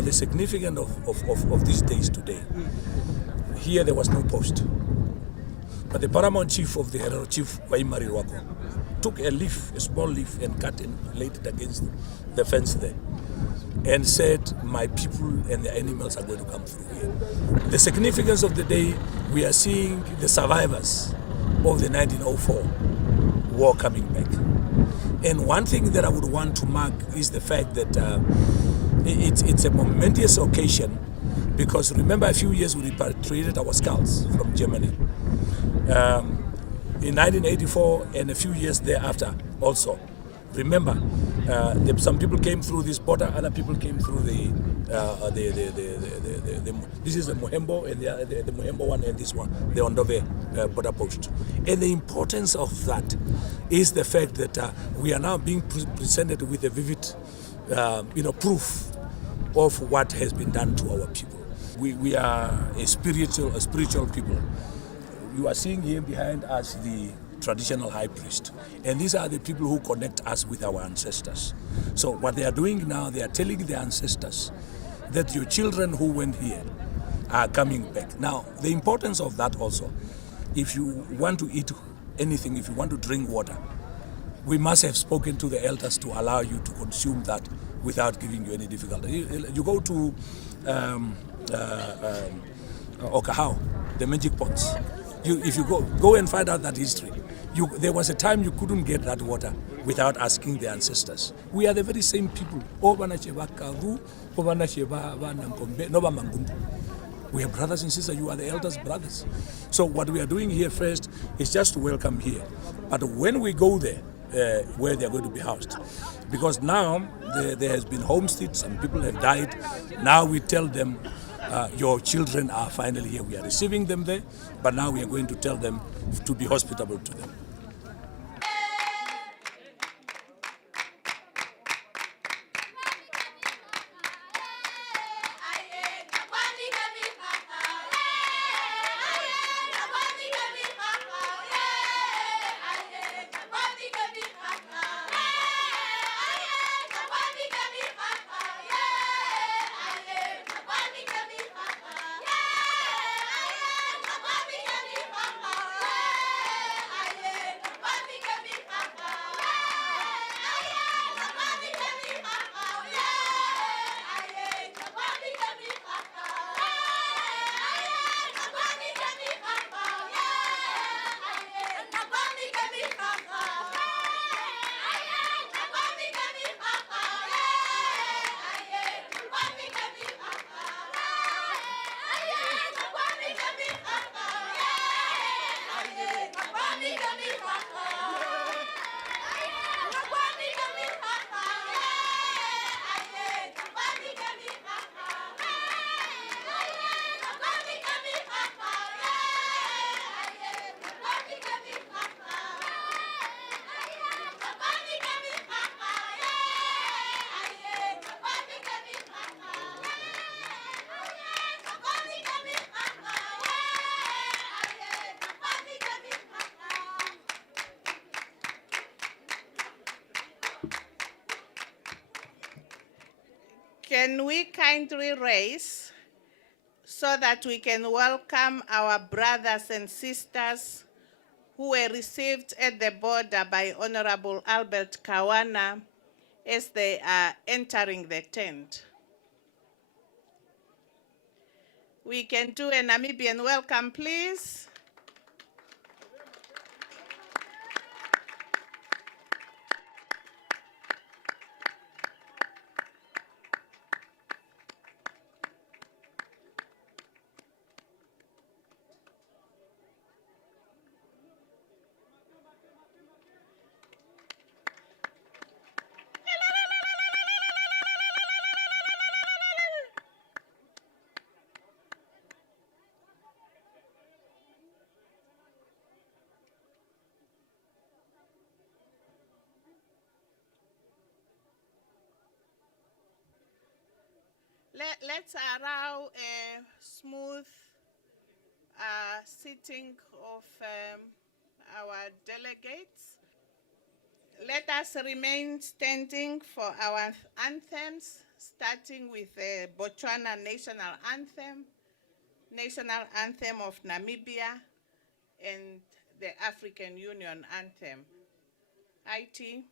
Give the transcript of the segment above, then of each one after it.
The significance of these days today, here there was no post. But the paramount chief of the Herero Chief, Waimari Wako, took a leaf, a small leaf, and cut and laid it against the fence there and said, my people and the animals are going to come through here. The significance of the day, we are seeing the survivors of the 1904 war coming back. And one thing that I would want to mark is the fact that it's a momentous occasion, because remember a few years we repatriated our skulls from Germany. In 1984 and a few years thereafter also. Remember, some people came through this border, other people came through this is the Mohembo and the Mohembo one and this one, the Ondove border post. And the importance of that is the fact that we are now being presented with a vivid proof of what has been done to our people. We are a spiritual people. You are seeing here behind us the traditional high priest. And these are the people who connect us with our ancestors. So what they are doing now, they are telling the ancestors that your children who went here are coming back. Now, the importance of that also, if you want to eat anything, if you want to drink water, we must have spoken to the elders to allow you to consume that without giving you any difficulty. You go to Okahau, the magic pots. If you go and find out that history, there was a time you couldn't get that water without asking the ancestors. We are the very same people. We are brothers and sisters. You are the elders' brothers. So what we are doing here first is just to welcome here. But when we go there, where they are going to be housed, because now there has been homestead, some people have died. Now we tell them, your children are finally here. We are receiving them there, but now we are going to tell them to be hospitable to them. Can we kindly raise so that we can welcome our brothers and sisters who were received at the border by Honorable Albert Kawana as they are entering the tent? We can do a Namibian welcome, please. Let's allow a smooth sitting of our delegates. Let us remain standing for our anthems. starting with the Botswana national anthem of Namibia, and the African Union anthem. IT.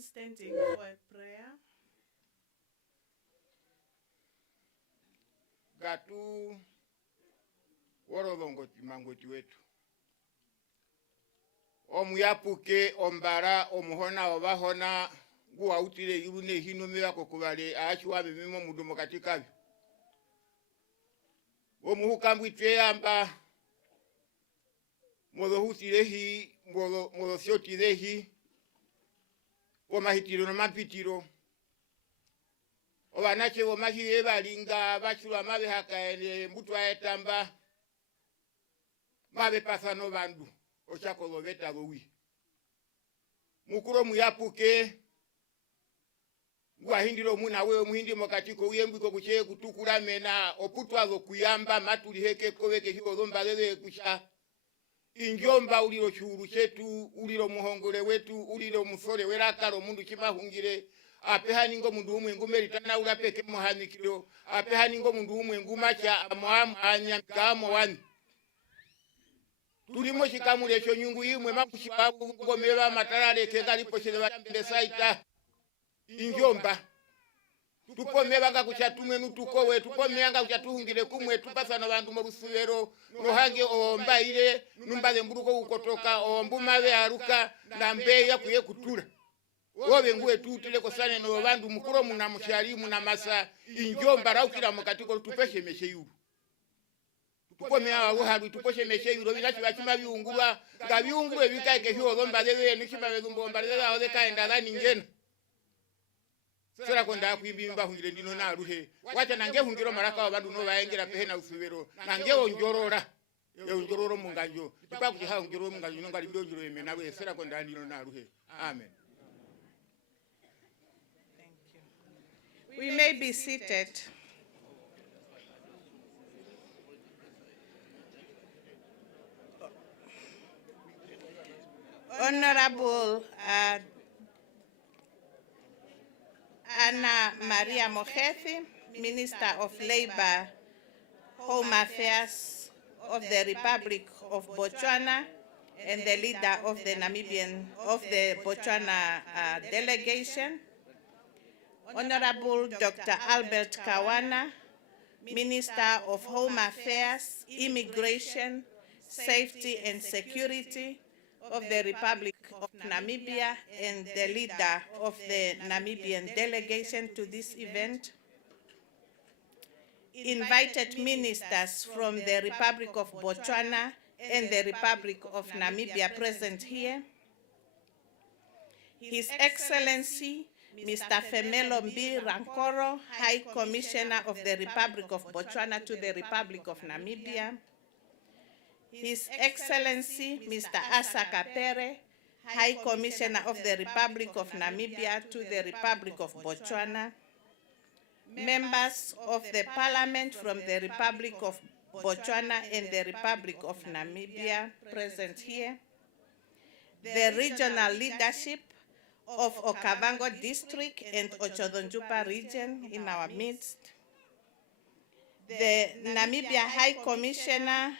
Standing for a prayer. Gatu worodongoti mangoti wetu. Omuyapuke ombara omuhona obahona guwa utile yurune hino mewa kokubale aashiwa bemimo mudumo katika omuhukambwi tweyamba modo hutilehi modo siotilehi omahitiro no mapitiro obanache omahiye balinga bachulwa mabe hakaene mbutu ayetamba mabe pasano bandu ochako beta gowi mukuro muyapuke gwahindiro muna we muhindi mokatiko uyembiko kuche kutukura mena oputwa zo kuyamba matuli heke koweke hiko zomba lele kusha injomba uliro churu chetu uliro muhongole wetu uliro musole werakalo mundu chimahungire apehani ngo mundu umwe ngumeritana ulapeke muhanikiro apehani ngo mundu umwe ngumacha amwamanya kamo wani tulimo chikamule cho nyungu imwe makushibabu ngomeba matarale kegalipo chele batambesaita injomba tupomeba kuchatumwe nutukowe tupomyanga kuchatuhungire kumwe tupasana bantu mu rusubero rohange omba ile numbale mburuko ukotoka ombumave haruka ndambe yakuye kutula wobe nguwe tutile kosane no bantu mukuro muna mushari muna masa injomba raukira mukatiko tupeshe meshe yuru tupomya awo haru tupeshe meshe yuru bilachi bachima biungurwa ngabiungurwe bikaike hyo lomba lewe nishima bezumbo lewe aho kaenda dani ngena sera konda kuimbimba hungire ndino na ruhe wacha nange hungiro maraka abandu no baengera pehena usubero nange onjorora onjororo munganjo ipa kuha onjororo munganjo no ngali ndonjoro eme nawe sera konda ndino na ruhe amen. Thank you. We may be seated. Honorable Anna Maria Mohethi, Minister of Labor, Home Affairs of the Republic of Botswana, and the leader of the Botswana delegation. Honorable Dr. Albert Kawana, Minister of Home Affairs, Immigration, Safety and Security of the Republic of Namibia, and the leader of the Namibian delegation to this event. Invited ministers from the Republic of Botswana and the Republic of Namibia present here. His Excellency, Mr. Femelo Mbi Rankoro, High Commissioner of the Republic of Botswana to the Republic of Namibia. His Excellency, Mr. Asa Kapere, High Commissioner of the Republic of Namibia to the Republic of Botswana. Members of the Parliament from the Republic of Botswana and the Republic of Namibia present here. The regional leadership of Okavango District and Ochodonjupa region in our midst. The Namibia High Commissioner,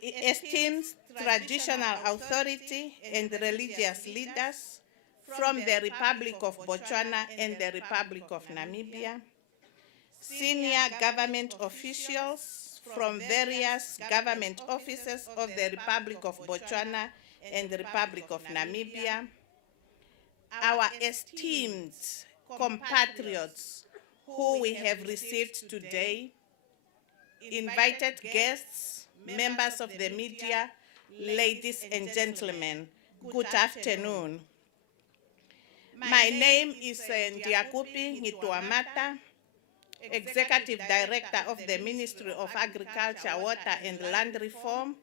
esteemed traditional authority and religious leaders from the Republic of Botswana and the Republic of Namibia, senior government officials from various government offices of the Republic of Botswana and the Republic of Namibia, our esteemed compatriots who we have received today, invited guests, members of the media, ladies and gentlemen, good afternoon. My name is Ndiakupi Ngituamata, Executive Director of the Ministry of Agriculture, Water and Land Reform,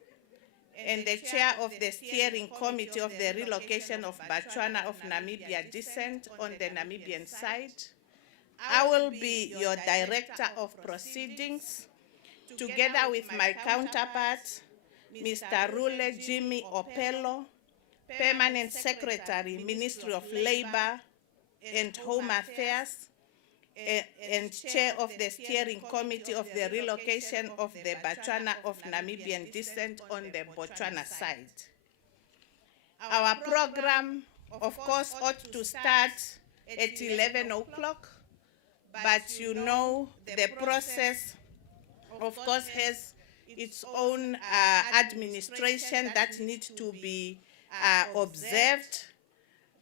and the Chair of the Steering Committee of the Relocation of Botswana of Namibia Descent on the Namibian side. I will be your Director of Proceedings, together with my counterpart, Mr. Rule Jimmy Opelo, Permanent Secretary, Ministry of Labor and Home Affairs, and Chair of the Steering Committee of the Relocation of the Botswana of Namibian Descent on the Botswana side. Our program, of course, ought to start at 11 o'clock, but you know the process, of course, has its own administration that needs to be observed.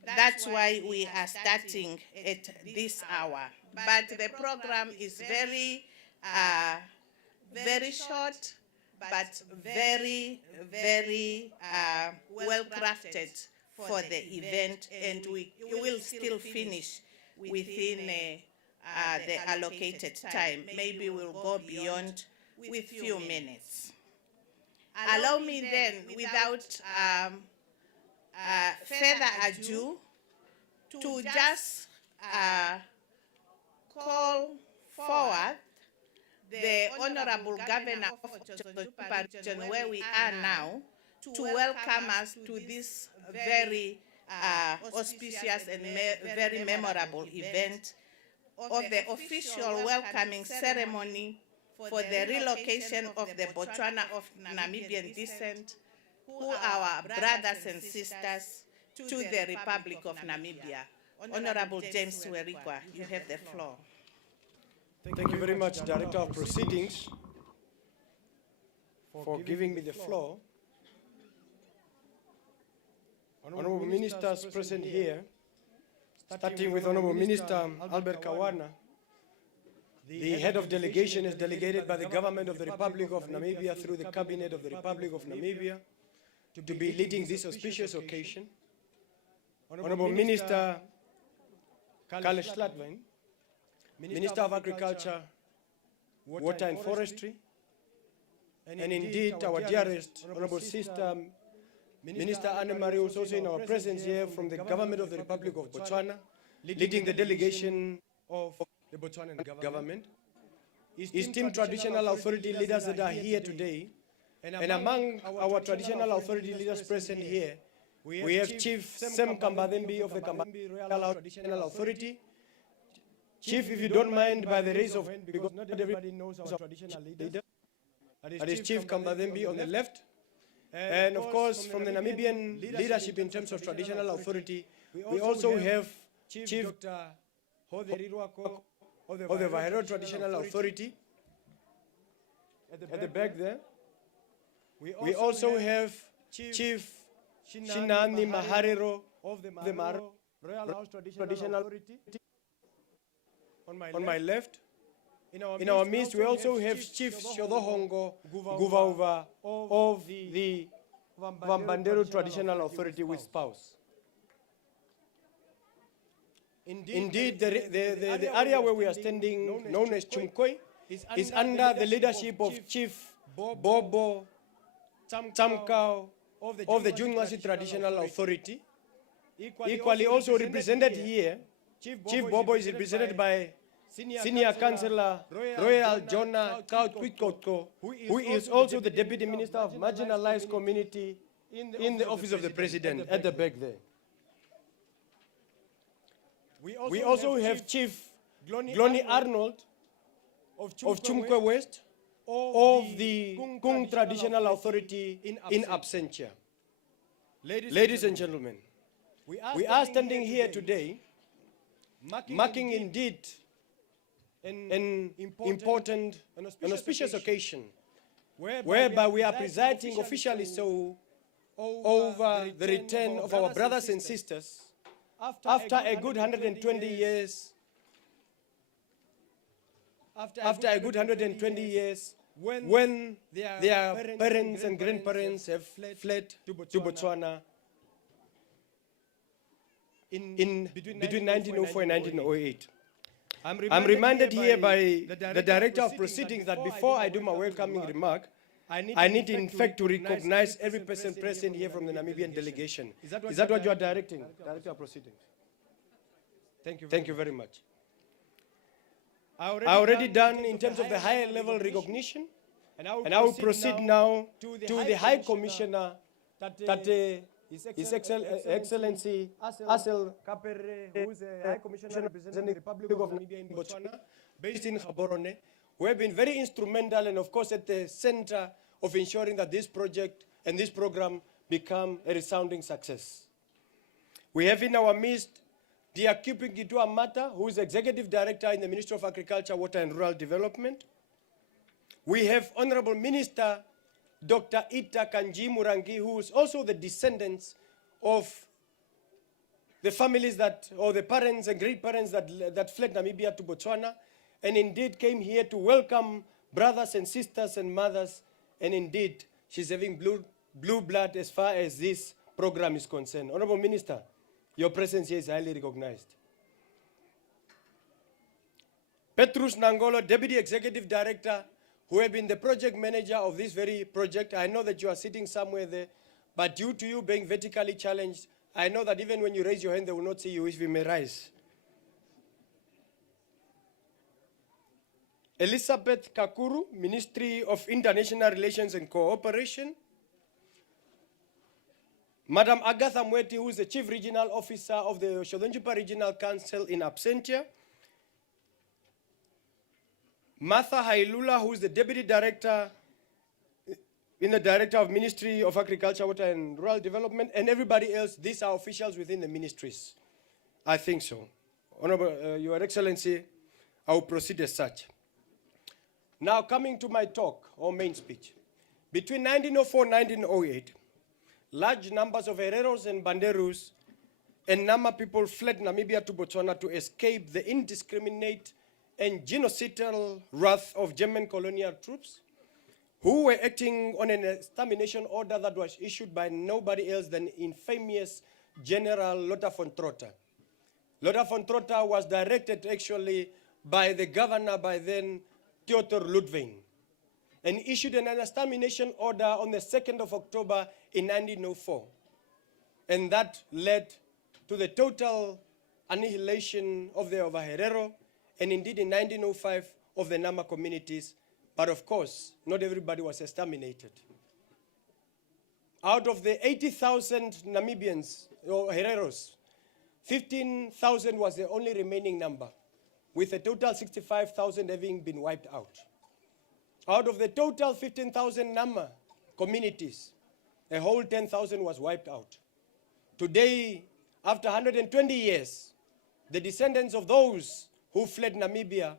That's why we are starting at this hour. But the program is very, very short, but very, very well crafted for the event, and we will still finish within the allocated time. Maybe we'll go beyond with few minutes. Allow me then, without further ado, to just call forward the Honorable Governor of Chotojupa region, where we are now, to welcome us to this very auspicious and very memorable event of the official welcoming ceremony for the relocation of the Botswana of Namibian descent, who are our brothers and sisters, to the Republic of Namibia. Honorable James Werikwa, you have the floor. Thank you very much, Director of Proceedings, for giving me the floor. Honorable Ministers present here, starting with Honorable Minister Albert Kawana, the head of delegation is delegated by the government of the Republic of Namibia through the Cabinet of the Republic of Namibia to be leading this auspicious occasion. Honorable Minister Karl Slatvin, Minister of Agriculture, Water and Forestry, and indeed our dearest Honorable Sister Minister Anne-Marie, who is also in our presence here from the government of the Republic of Botswana, leading the delegation of the Botswanan government. Esteemed traditional authority leaders that are here today, and among our traditional authority leaders present here, we have Chief Sem Kambadembi of the Kambadembi Royal Traditional Authority. Chief, if you don't mind, by the raise of hand, because not everybody knows our traditional leader. That is Chief Kambadembi on the left. And of course, from the Namibian leadership in terms of traditional authority, we also have Chief of the Vairo Traditional Authority at the back there. We also have Chief Shinani Maharero of the Maro Royal House Traditional Authority on my left. In our midst, we also have Chief Shodohongo Guvauva of the Vambandero Traditional Authority with spouse. Indeed, the area where we are standing, known as Chumkoi, is under the leadership of Chief Bobo Tsamkao of the Junwasi Traditional Authority. Equally also represented here, Chief Bobo is represented by Senior Councillor Royal Jonah Kautwikotko, who is also the Deputy Minister of Marginalized Community in the Office of the President at the back there. We also have Chief Glony Arnold of Chumkwe West of the Kung Traditional Authority in absentia. Ladies and gentlemen, we are standing here today marking indeed an important and auspicious occasion whereby we are presiding officially so over the return of our brothers and sisters after a good 120 years when their parents and grandparents have fled to Botswana in between 1904 and 1908. I'm reminded here by the Director of Proceedings that before I do my welcoming remark, I need in fact to recognize every person present here from the Namibian delegation. Is that what you are directing, Director of Proceedings? Thank you very much. I already done in terms of the higher level recognition, and I will proceed now to the High Commissioner, His Excellency Asel Kapere, who is a High Commissioner representing the Republic of Namibia in Botswana, based in Gaborone, who have been very instrumental and of course at the center of ensuring that this project and this program become a resounding success. We have in our midst dear Kipikitu Amata, who is Executive Director in the Ministry of Agriculture, Water and Rural Development. We have Honorable Minister Dr. Ita Kanji Murangi, who is also the descendants of the families that, or the parents and great-parents that fled Namibia to Botswana, and indeed came here to welcome brothers and sisters and mothers, and indeed she's having blue blood as far as this program is concerned. Honorable Minister, your presence here is highly recognized. Petrus Nangolo, Deputy Executive Director, who have been the project manager of this very project. I know that you are sitting somewhere there, but due to you being vertically challenged, I know that even when you raise your hand, they will not see you if you may rise. Elizabeth Kakuru, Ministry of International Relations and Cooperation. Madam Agatha Mweti, who is the Chief Regional Officer of the Oshodonjupa Regional Council in absentia. Martha Hailula, who is the Deputy Director in the Director of Ministry of Agriculture, Water and Rural Development, and everybody else. These are officials within the ministries. I think so. Honorable, Your Excellency, I will proceed as such. Now coming to my talk or main speech. Between 1904 and 1908, large numbers of Hereros and Banderus and Nama people fled Namibia to Botswana to escape the indiscriminate and genocidal wrath of German colonial troops who were acting on an extermination order that was issued by nobody else than infamous General Lothar von Trotha. Lothar von Trotha was directed actually by the governor by then, Theodor Ludwig, and issued an extermination order on the 2nd of October in 1904. And that led to the total annihilation of the Herero, and indeed in 1905 of the Nama communities. But of course, not everybody was exterminated. Out of the 80,000 Namibians, or Hereros, 15,000 was the only remaining number, with a total 65,000 having been wiped out. Out of the total 15,000 Nama communities, a whole 10,000 was wiped out. Today, after 120 years, the descendants of those who fled Namibia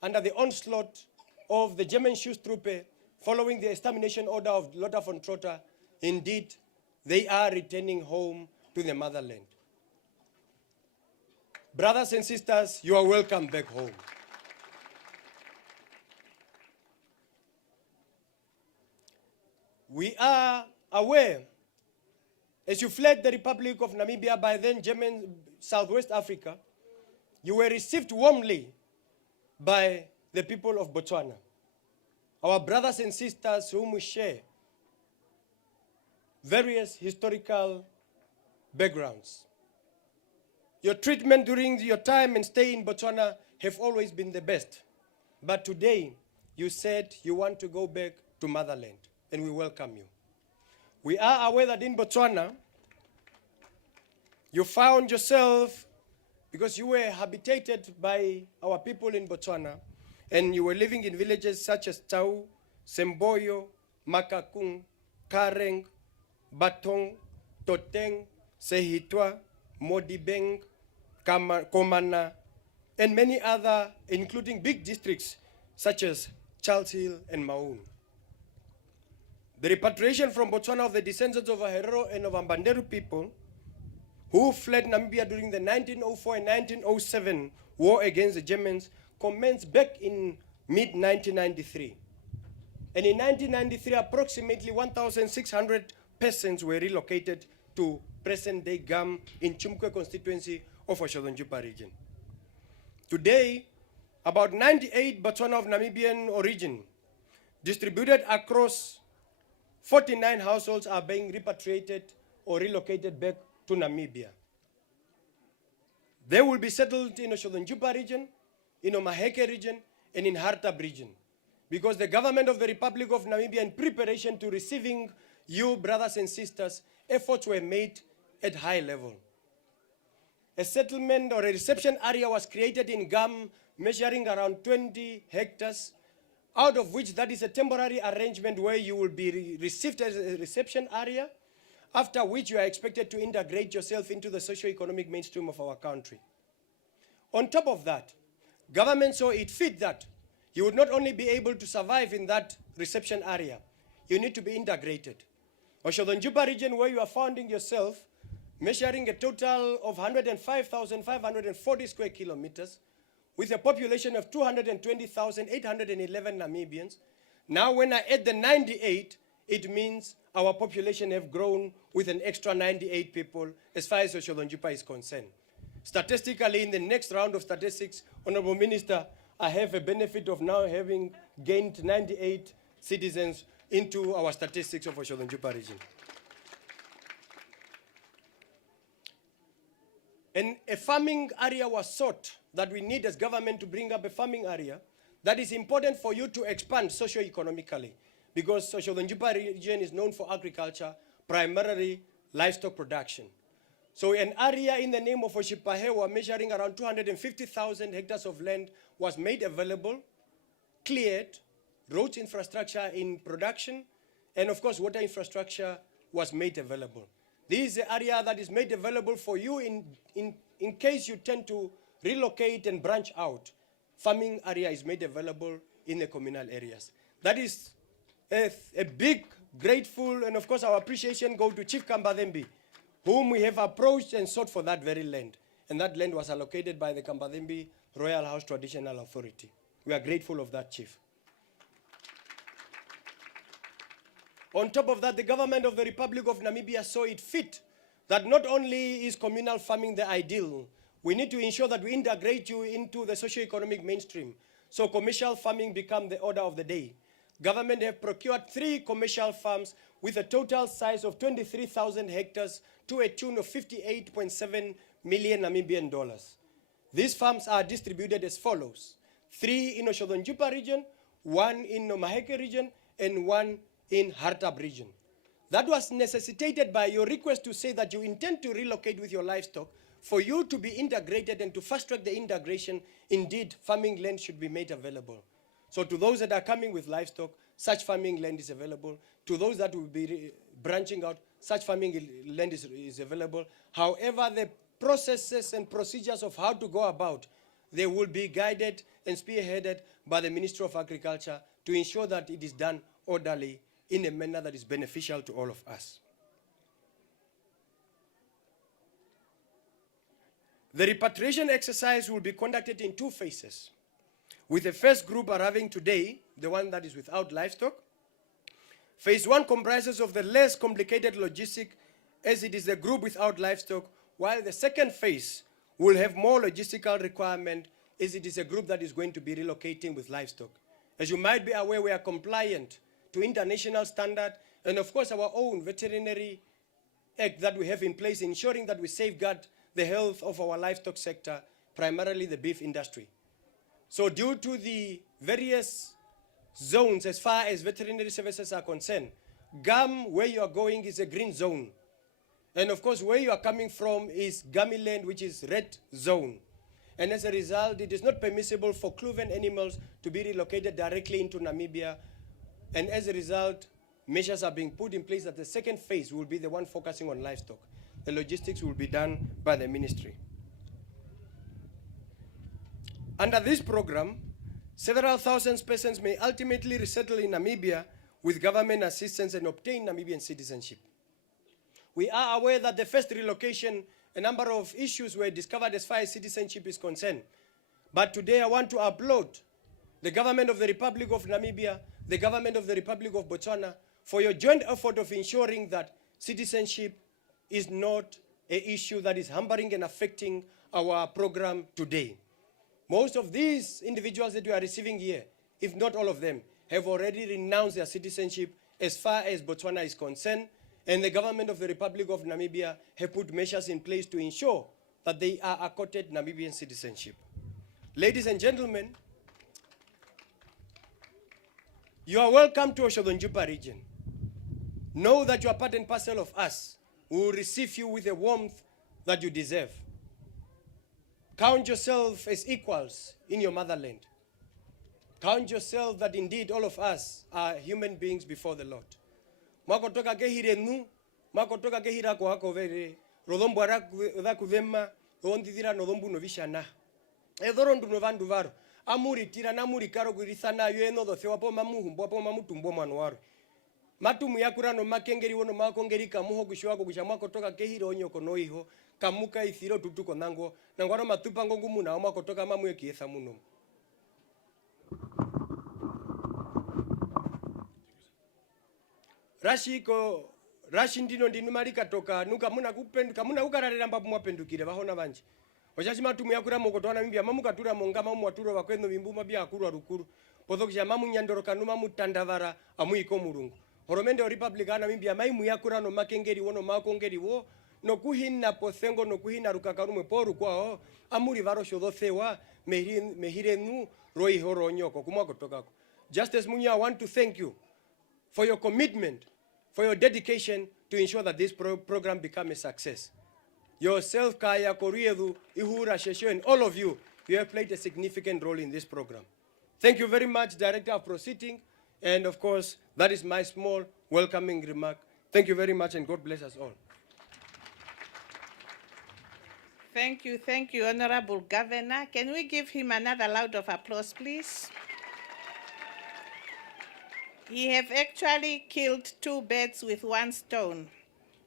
under the onslaught of the German Schutztruppe following the extermination order of Lothar von Trotha, indeed, they are returning home to the motherland. Brothers and sisters, you are welcome back home. We are aware, as you fled the Republic of Namibia, by then German Southwest Africa, you were received warmly by the people of Botswana, our brothers and sisters whom we share various historical backgrounds. Your treatment during your time and stay in Botswana have always been the best. But today, you said you want to go back to motherland, and we welcome you. We are aware that in Botswana, you found yourself, because you were habitated by our people in Botswana, and you were living in villages such as Tau, Semboyo, Makakung, Kareng, Batong, Toteng, Sehitwa, Modibeng, Komana, and many other, including big districts such as Charles Hill and Maun. The repatriation from Botswana of the descendants of Herero and of Ambanderu people who fled Namibia during the 1904 and 1907 war against the Germans commenced back in mid-1993. And in 1993, approximately 1,600 persons were relocated to present-day Gam in Chumkwe constituency of Oshodonjupa region. Today, about 98 Botswana of Namibian origin, distributed across 49 households, are being repatriated or relocated back to Namibia. They will be settled in Oshodonjupa region, in Omaheke region, and in Hartab region, because the government of the Republic of Namibia, in preparation to receiving you, brothers and sisters, efforts were made at high level. A settlement or a reception area was created in Gam, measuring around 20 hectares, out of which that is a temporary arrangement where you will be received as a reception area, after which you are expected to integrate yourself into the socio-economic mainstream of our country. On top of that, government saw it fit that you would not only be able to survive in that reception area, you need to be integrated. Oshodonjupa region, where you are finding yourself, measuring a total of 105,540 square kilometers, with a population of 220,811 Namibians. Now when I add the 98, it means our population have grown with an extra 98 people as far as Oshodonjupa is concerned. Statistically, in the next round of statistics, Honorable Minister, I have a benefit of now having gained 98 citizens into our statistics of Oshodonjupa region. And a farming area was sought, that we need as government to bring up a farming area that is important for you to expand socio-economically, because the Njupa region is known for agriculture, primarily livestock production. So an area in the name of Oshipahewa measuring around 250,000 hectares of land was made available, cleared, roads infrastructure in production, and of course water infrastructure was made available. This is the area that is made available for you in case you tend to relocate and branch out. Farming area is made available in the communal areas. That is a big, grateful, and of course our appreciation go to Chief Kambadembi, whom we have approached and sought for that very land. And that land was allocated by the Kambadembi Royal House Traditional Authority. We are grateful of that, Chief. On top of that, the government of the Republic of Namibia saw it fit that not only is communal farming the ideal, we need to ensure that we integrate you into the socio-economic mainstream. So commercial farming become the order of the day. Government have procured 3 commercial farms with a total size of 23,000 hectares to a tune of 58.7 million Namibian dollars. These farms are distributed as follows: 3 in Njupa region, 1 in Nomaheke region, and 1 in Hartab region. That was necessitated by your request to say that you intend to relocate with your livestock. For you to be integrated and to fast track the integration, indeed, farming land should be made available. So to those that are coming with livestock, such farming land is available. To those that will be branching out, such farming land is available. However, the processes and procedures of how to go about, they will be guided and spearheaded by the Ministry of Agriculture to ensure that it is done orderly in a manner that is beneficial to all of us. The repatriation exercise will be conducted in 2 phases, with the first group arriving today, the one that is without livestock. Phase 1 comprises of the less complicated logistic, as it is the group without livestock, while the second phase will have more logistical requirement, as it is a group that is going to be relocating with livestock. As you might be aware, we are compliant to international standard, and of course our own veterinary act that we have in place, ensuring that we safeguard the health of our livestock sector, primarily the beef industry. So due to the various zones as far as veterinary services are concerned, GAM, where you are going, is a green zone. And of course, where you are coming from is Gummy land, which is red zone. And as a result, it is not permissible for cloven animals to be relocated directly into Namibia. And as a result, measures are being put in place that the second phase will be the one focusing on livestock. The logistics will be done by the ministry. Under this program, several thousand persons may ultimately resettle in Namibia with government assistance and obtain Namibian citizenship. We are aware that the first relocation, a number of issues were discovered as far as citizenship is concerned. But today I want to applaud the government of the Republic of Namibia, the government of the Republic of Botswana, for your joint effort of ensuring that citizenship is not an issue that is hampering and affecting our program today. Most of these individuals that we are receiving here, if not all of them, have already renounced their citizenship as far as Botswana is concerned, and the government of the Republic of Namibia have put measures in place to ensure that they are accorded Namibian citizenship. Ladies and gentlemen, you are welcome to Njupa region. Know that you are part and parcel of us. We will receive you with the warmth that you deserve. Count yourself as equals in your motherland. Count yourself that indeed all of us are human beings before the Lord. Makotoka gehire nu, makotoka gehira kwa hako vere, rodombo araku vema, ondidira nodombu novishana. Edhorondu novandu varu, amuri tira namuri karo gurisana yueno dosewa po mamu humbo po mamu tumbo manuaru. Matumu yakura no makengeri wono makongeri kamuho gushwako gushamwa kotoka kehiro onyoko noiho kamuka ithiro tutuko nango nangwaro matupa ngongumu na oma kotoka mamu yekiesa muno. Rashi ndino ndinumari katoka nuka muna kupendu kamuna ukararira mbapu mwapendukire bahona banji. Ojaji matumu yakura mokotoa Namibia mamu katura monga mamu waturo bakwendo bimbuma bya akuru rukuru. Podokja mamu nyandoro kanuma mutandavara amuiko murungu. Horomende o Republicana Namibia maimu yakura no makengeri wono makongeri wo no kuhina pothengo no kuhina rukakarume poru kwao amuri varo shodothewa mehirenu roi horonyoko kumako tokako. Justice Munya, I want to thank you for your commitment, for your dedication to ensure that this program become a success. Yourself, Kaya, Koriedu, Ihura, Shesho, and all of you, you have played a significant role in this program. Thank you very much, Director of Proceeding, and of course, that is my small welcoming remark. Thank you very much, and God bless us all. Thank you, Honorable Governor. Can we give him another round of applause, please? He have actually killed two birds with one stone.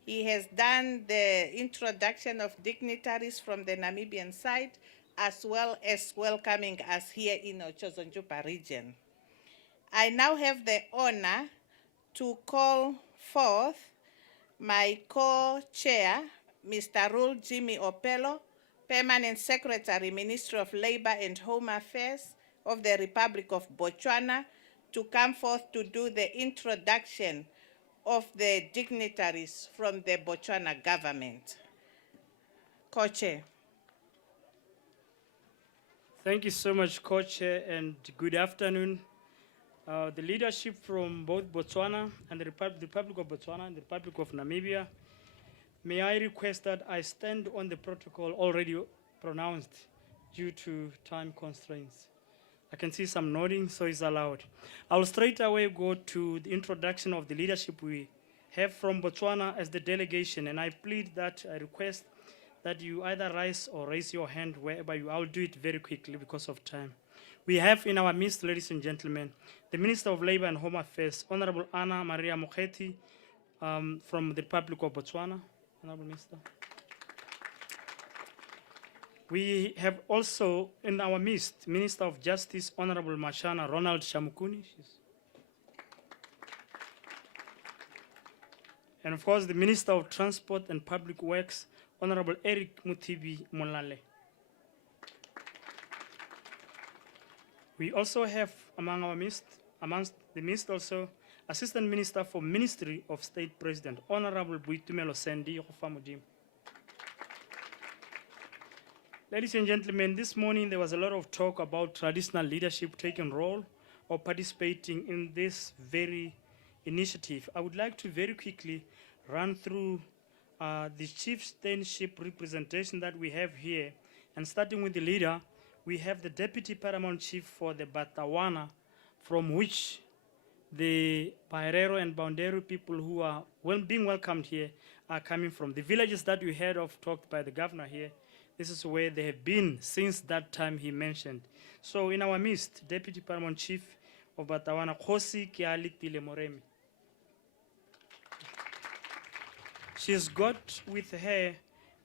He has done the introduction of dignitaries from the Namibian side, as well as welcoming us here in Ochozonjupa region. I now have the honor to call forth my co-chair, Mr. Rule Jimmy Opelo, Permanent Secretary, Ministry of Labor and Home Affairs of the Republic of Botswana, to come forth to do the introduction of the dignitaries from the Botswana government. Co-chair. Thank you so much, Co-chair, and good afternoon. The leadership from both Botswana and the Republic of Botswana and the Republic of Namibia, may I request that I stand on the protocol already pronounced due to time constraints. I can see some nodding, so it's allowed. I'll straight away go to the introduction of the leadership we have from Botswana as the delegation, and I plead that, I request that you either rise or raise your hand wherever you are. I'll do it very quickly because of time. We have in our midst, ladies and gentlemen, the Minister of Labor and Home Affairs, Honorable Anna Maria Mokgethi, from the Republic of Botswana. Honorable Minister. We have also in our midst, Minister of Justice, Honorable Mashana Ronald Shamukuni. And of course, the Minister of Transport and Public Works, Honorable Eric Mutibi Molale. We also have amongst the midst also, Assistant Minister for Ministry of State President, Honorable Buitumelo Sendi Rufamudim. Ladies and gentlemen, this morning there was a lot of talk about traditional leadership taking role or participating in this very initiative. I would like to very quickly run through the chieftainship representation that we have here. And starting with the leader, we have the Deputy Paramount Chief for the Botswana, from which the Bairero and Boundary people who are being welcomed here are coming from. The villages that we heard of talked by the governor here, this is where they have been since that time he mentioned. So in our midst, Deputy Paramount Chief of Botswana, Khosi Kialiktile Moremi. She's got with her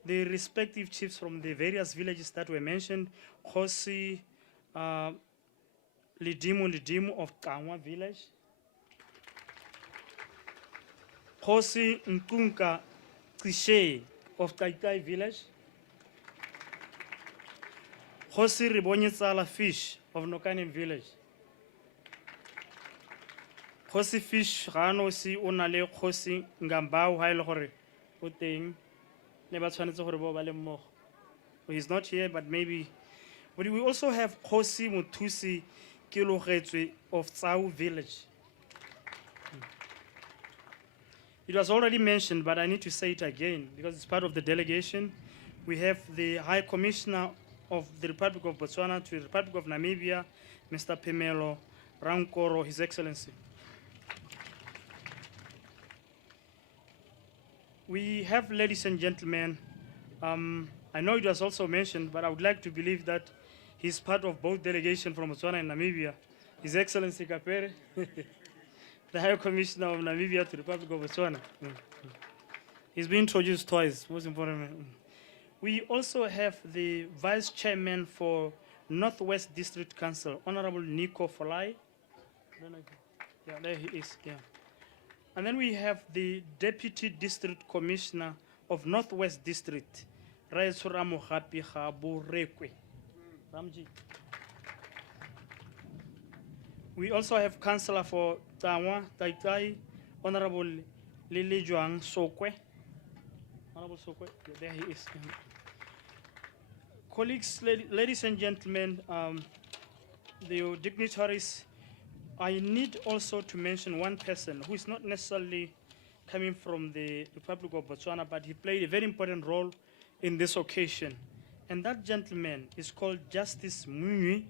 the respective chiefs from the various villages that were mentioned. Khosi Lidimu of Kangwa village. Khosi Nkunka Kishe of Taitai village. Khosi Ribonyetsala Fish of Nokanen village. Khosi Fish Rano si onale Khosi Ngambao Hailhore Uteng Nebatwanetso Horebo Mo. He's not here, but maybe. But we also have Khosi Mutusi Kilogetswe of Tsau village. It was already mentioned, but I need to say it again because it's part of the delegation. We have the High Commissioner of the Republic of Botswana to the Republic of Namibia, Mr. Pemelo Rankoro, His Excellency. We have, ladies and gentlemen, I know it was also mentioned, but I would like to believe that he's part of both delegation from Botswana and Namibia. His Excellency Kapere, the High Commissioner of Namibia to the Republic of Botswana. He's been introduced twice, most importantly. We also have the Vice Chairman for Northwest District Council, Honorable Nico Folai. Yeah, there he is, yeah. And then we have the Deputy District Commissioner of Northwest District, Raisuramu Hapi Haburekwe. Ramji. We also have Councillor for Tangwa, Taitai, Honorable Lili Juang Sokwe. Honorable Sokwe, yeah, there he is. Colleagues, ladies and gentlemen, the dignitaries, I need also to mention one person who is not necessarily coming from the Republic of Botswana, but he played a very important role in this occasion. And that gentleman is called Justice Munywi.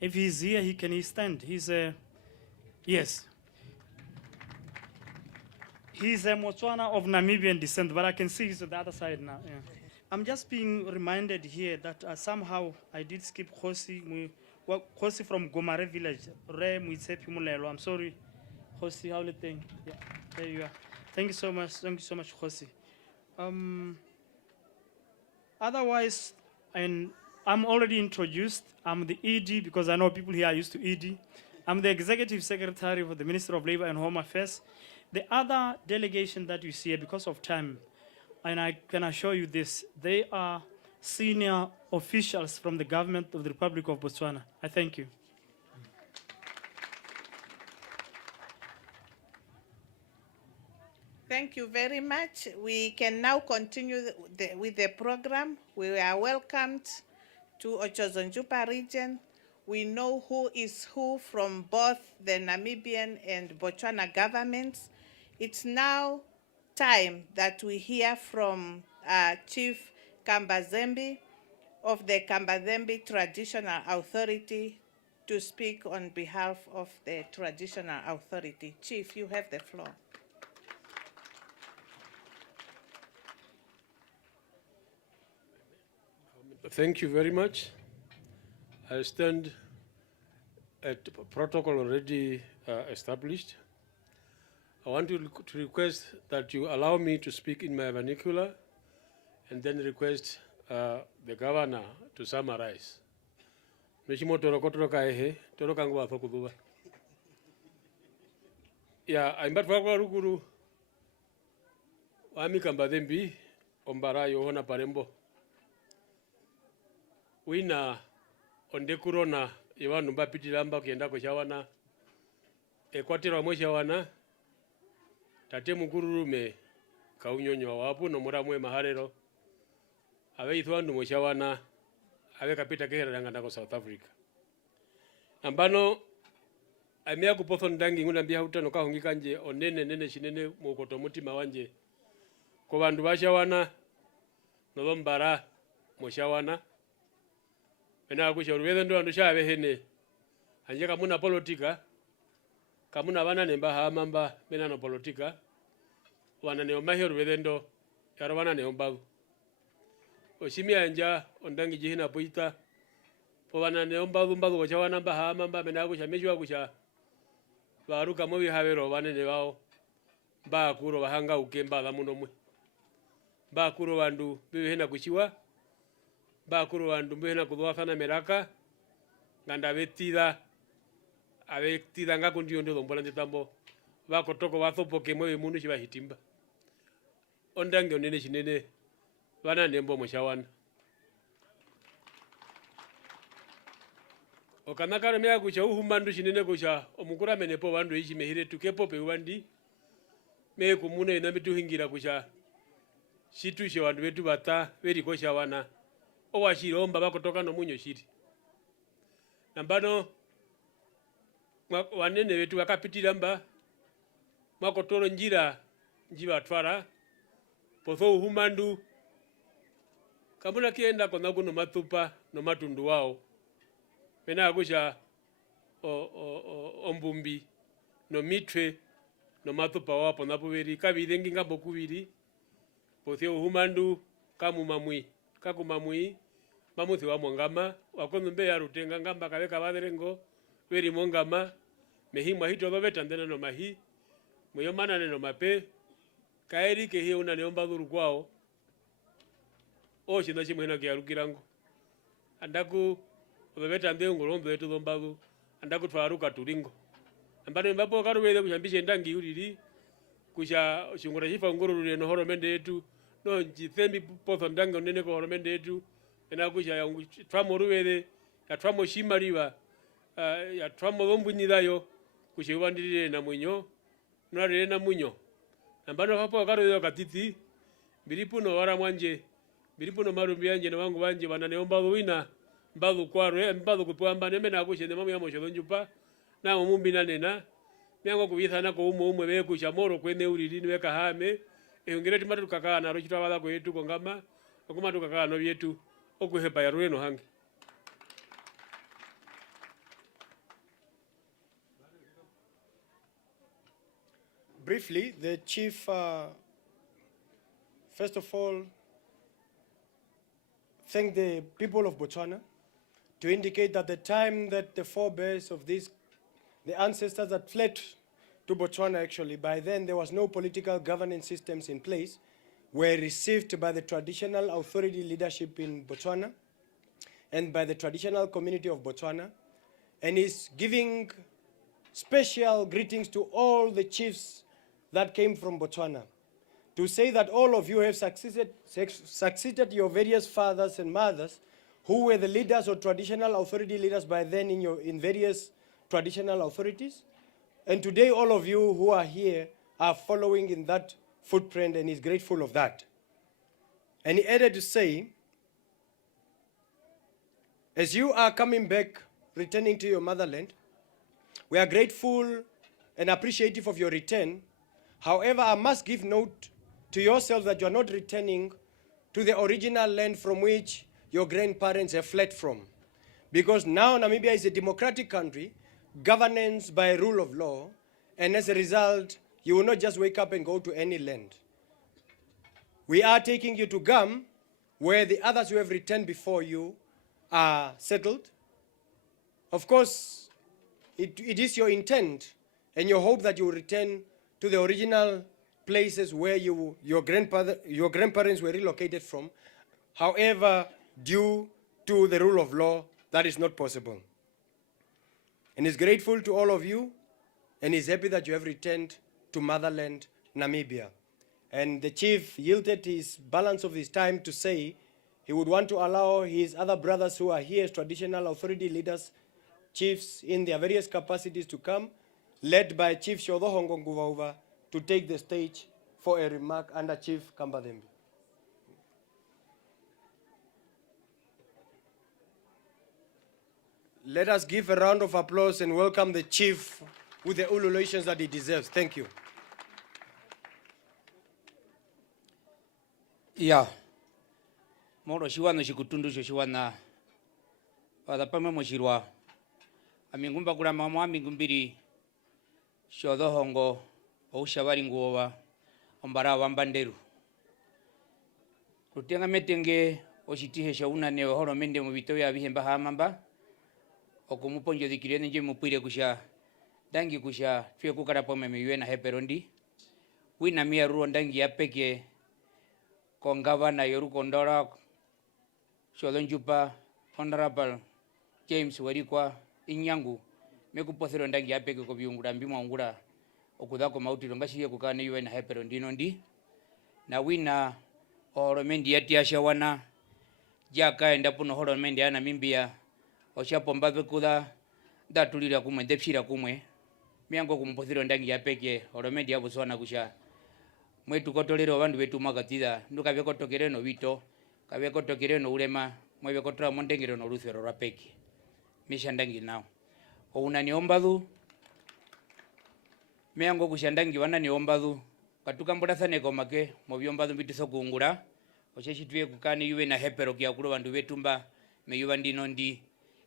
If he's here, can he stand? He's a, yes. He's a Botswana of Namibian descent, but I can see he's on the other side now. Yeah. I'm just being reminded here that somehow I did skip Khosi from Gomare village. I'm sorry, Khosi, how the thing? Yeah, there you are. Thank you so much, Khosi. Otherwise, and I'm already introduced. I'm the ED because I know people here are used to ED. I'm the Executive Secretary for the Ministry of Labor and Home Affairs. The other delegation that you see here, because of time, and I can assure you this, they are senior officials from the government of the Republic of Botswana. I thank you. Thank you very much. We can now continue with the program. We are welcomed to Ochozonjupa region. We know who is who from both the Namibian and Botswana governments. It's now time that we hear from Chief Kambazembe of the Kambazembe Traditional Authority to speak on behalf of the Traditional Authority. Chief, you have the floor. Thank you very much. I stand at protocol already established. I want to request that you allow me to speak in my vernacular and then request the governor to summarize. Yeah, I'm back for Ruguru. Wami Kambazembe, Ombara Yohana Parembo. Wina onde kurona iwanu bapitilamba kienda ko shawana ekwatira mwe shawana tate mukururume kaunyonyo wapu no muramwe maharero abe ithwandu mwe shawana abe kapita kehera nganda ko South Africa ambano amia kupotho ndangi nguna mbia hutano ka hongikanje onene nene shinene mukoto mutima wanje ko bandu bashawana no bombara mwe shawana Pena kusha uruweze ndo andusha hene anje kamuna politika kamuna bana nemba hamamba mena no politika wana ne omahe uruweze ndo yaro bana ne ombagu oshimi anja ondangi jihina poita po bana ne ombagu mbagu kwa chawana mba hamamba mena kusha mejwa kusha baruka mobi habero bana ne bao ba kuro bahanga ukemba lamuno mwe ba kuro bandu bihena kushiwa bakuru bandu mbena kudwafana meraka nganda betida abetida ngakundi ondo dombola nditambo bakotoko bathopoke mwe mundu shibahitimba ondange onene shinene bana nembo mushawana okanakara mya kucha uhumandu shinene kucha omukura menepo bandu ichi mehire tukepo pe wandi me kumune ina bituhingira kucha shitu she bandu betu bata beri ko shawana owashiromba bakotoka no munyo shiri nambano wanene betu bakapitira mba makotoro njira njiba twara potho uhumandu kamuna kienda kona kuno matupa no matundu wao pena agusha ombumbi no mitwe no matupa wapo napo beri kabirengi ngambo kubiri potho uhumandu kamumamwi kakumamwi mamuthi wa mongama wakonumbe ya rutenga ngamba kabeka baderengo beri mongama mehimwa hito babeta ndena no mahi muyomana no mape kaeri ke hiyo una neomba dhuru kwao o shinda chimwena ke arukirango andaku babeta ndengo lombe wetu dhombagu andaku twaruka turingo ambane mbapo karubeze kushambisha ndangi uriri kusha shingura shifa nguru no horomende yetu no njithembi potho ndango nene ko horomende yetu ena kusha ya twamo ruwede ya twamo shimariwa ya twamo lombunyidayo kushiwandirire na munyo nare na munyo ambano hapo akaruyo katiti bilipuno wara mwanje Biripo no maru byanje na wangu banje bananeomba wina mbadhu kwaro mbadhu kupamba neme na kushende mamu ya mosho njupa na mumbi nanena nyango kubitha nako umwe beku chamoro kwene ulilini weka hame ngire timatu tukakana na rochitwa wala kwetu kongama okuma tukakana no byetu okuhepa ya rweno hangi. Briefly, the chief, first of all, thank the people of Botswana to indicate that the time that the forebears of these, the ancestors that fled to Botswana actually, by then there was no political governance systems in place, were received by the traditional authority leadership in Botswana and by the traditional community of Botswana, and is giving special greetings to all the chiefs that came from Botswana, to say that all of you have succeeded your various fathers and mothers who were the leaders or traditional authority leaders by then in various traditional authorities. And today all of you who are here are following in that footprint, and is grateful of that. And he added to say, as you are coming back, returning to your motherland, we are grateful and appreciative of your return. However, I must give note to yourself that you are not returning to the original land from which your grandparents have fled from. Because now Namibia is a democratic country, governance by rule of law, and as a result, you will not just wake up and go to any land. We are taking you to Gam, where the others who have returned before you are settled. Of course, it is your intent and your hope that you will return to the original places where your grandparents were relocated from. However, due to the rule of law, that is not possible. And is grateful to all of you, and is happy that you have returned to motherland, Namibia. And the chief yielded his balance of his time to say he would want to allow his other brothers who are here as traditional authority leaders, chiefs in their various capacities to come, led by Chief Shodohongo Nguvauva, to take the stage for a remark under Chief Kambadembe. Let us give a round of applause and welcome the chief with the ululations that he deserves. Thank you. Yeah. Moro shiwana shikutundu shiwana. Wadapame moshirwa. Amingumba kula mama amingumbiri. Shodohongo Oushabari nguowa ombara wambanderu. Rutenga metenge oshitihe shauna ne horo mende mu bito ya bihemba hamamba. Okumuponjo dikirene nje mupire kusha dangi kusha fye kukara pome miwe na heperondi. Wina mia ruo dangi yapeke kongava na yoru kondora shodonjupa honorable James Warikwa inyangu mekupothero ndangi yapeke ko biungura mbimwa ngura okudako mauti longashiye kukana yuwe na hepero ndino ndi na wina horomendi yatiasha wana jaka enda puno horomendi ya Namibia oshapo mbabe kuda datulira kumwe depshira kumwe miango kumpothero ndangi yapeke horomendi ya Botswana kusha mwetu kotolero bandu betu magatida nduka bekotokere no bito kabekotokere no ulema mwebe kotra mondengero no luthero rapeke mishandangi nao ounaniombadhu meango kushandangi wananiombadhu katukambula thane komake mobyombadhu bitiso kungura osheshitwe kukani yuwe na hepero kya kulo bandu betumba meyuba ndino ndi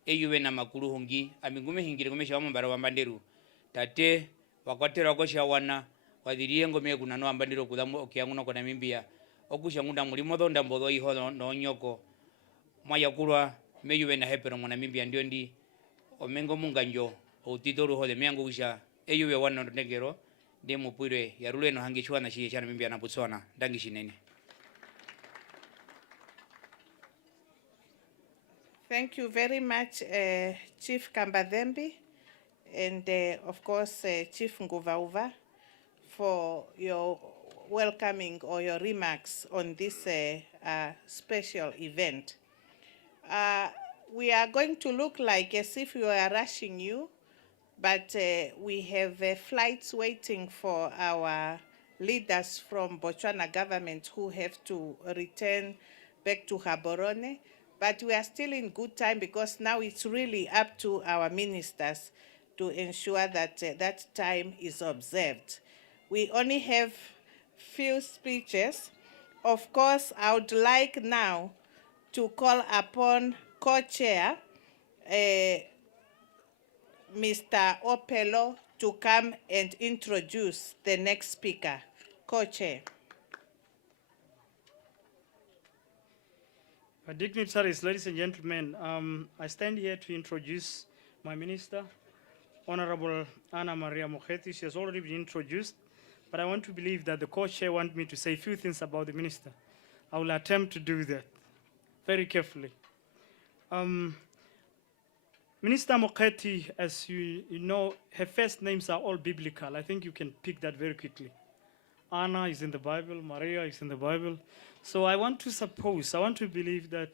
eyuwe na makulu hungi amingume hingire komesha wamambara wambanderu tate wakwatera okosha wana wadhirie ngome kuna no ambandiro kudamu okyanguno kona Namibia okusha ngunda mulimo donda mbodo iho no nyoko mwaya kulwa meyuwe na hepero mwana Namibia ndio ndi omengo munganjo outitoru hole miango kusha eyuwe wana ndegero demo pure yarule no hangichwa na shiye chana Namibia na Botswana dangi shinene. Thank you very much, Chief Kambadembe, and of course, Chief Nguvauva, for your welcoming or your remarks on this special event. We are going to look like as if we are rushing you, but we have flights waiting for our leaders from Botswana government who have to return back to Gaborone, but we are still in good time because now it's really up to our ministers to ensure that that time is observed. We only have few speeches. Of course, I would like now to call upon co-chair Mr. Opelo to come and introduce the next speaker. Co-chair. Dignitaries, ladies and gentlemen, I stand here to introduce my minister, Honorable Anna Maria Mokheti. She has already been introduced, but I want to believe that the co-chair wants me to say a few things about the minister. I will attempt to do that very carefully. Minister Mokheti, as you know, her first names are all biblical. I think you can pick that very quickly. Anna is in the Bible, Maria is in the Bible. So I want to believe that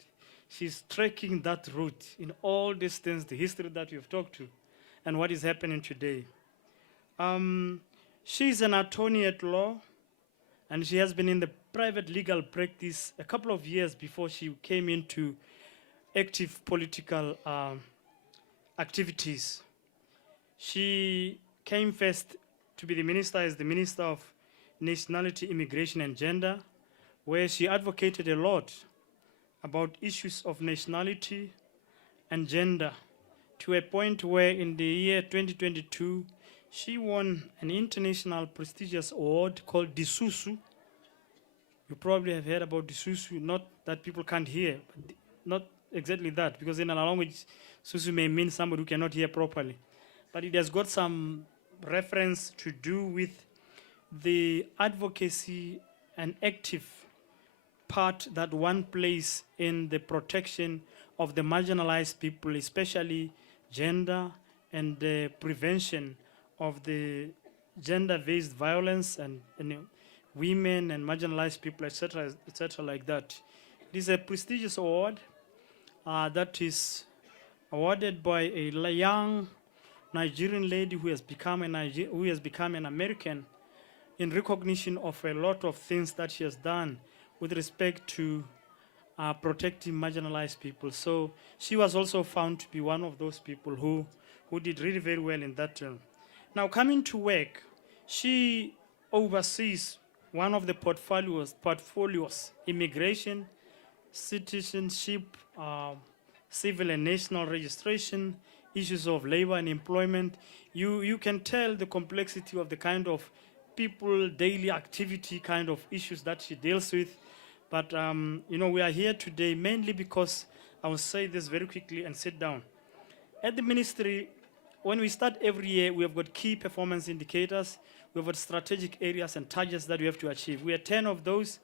she's tracking that route in all these things, the history that we've talked to, and what is happening today. She's an attorney at law, and she has been in the private legal practice a couple of years before she came into active political activities. She came first to be the minister as the Minister of Nationality, Immigration and Gender, where she advocated a lot about issues of nationality and gender, to a point where in the year 2022, she won an international prestigious award called Disusu. You probably have heard about Disusu, not that people can't hear, but not exactly that, because in our language, Susu may mean somebody who cannot hear properly. But it has got some reference to do with the advocacy and active part that one plays in the protection of the marginalized people, especially gender and the prevention of the gender-based violence and women and marginalized people, etc., like that. It is a prestigious award that is awarded by a young Nigerian lady who has become an American in recognition of a lot of things that she has done with respect to protecting marginalized people. So she was also found to be one of those people who did really very well in that term. Now, coming to work, she oversees one of the portfolios, immigration, citizenship, civil and national registration, issues of labor and employment. You can tell the complexity of the kind of people, daily activity kind of issues that she deals with. But, we are here today mainly because, I will say this very quickly and sit down. At the ministry, when we start every year, we have got key performance indicators. We have got strategic areas and targets that we have to achieve. We had 10 of those.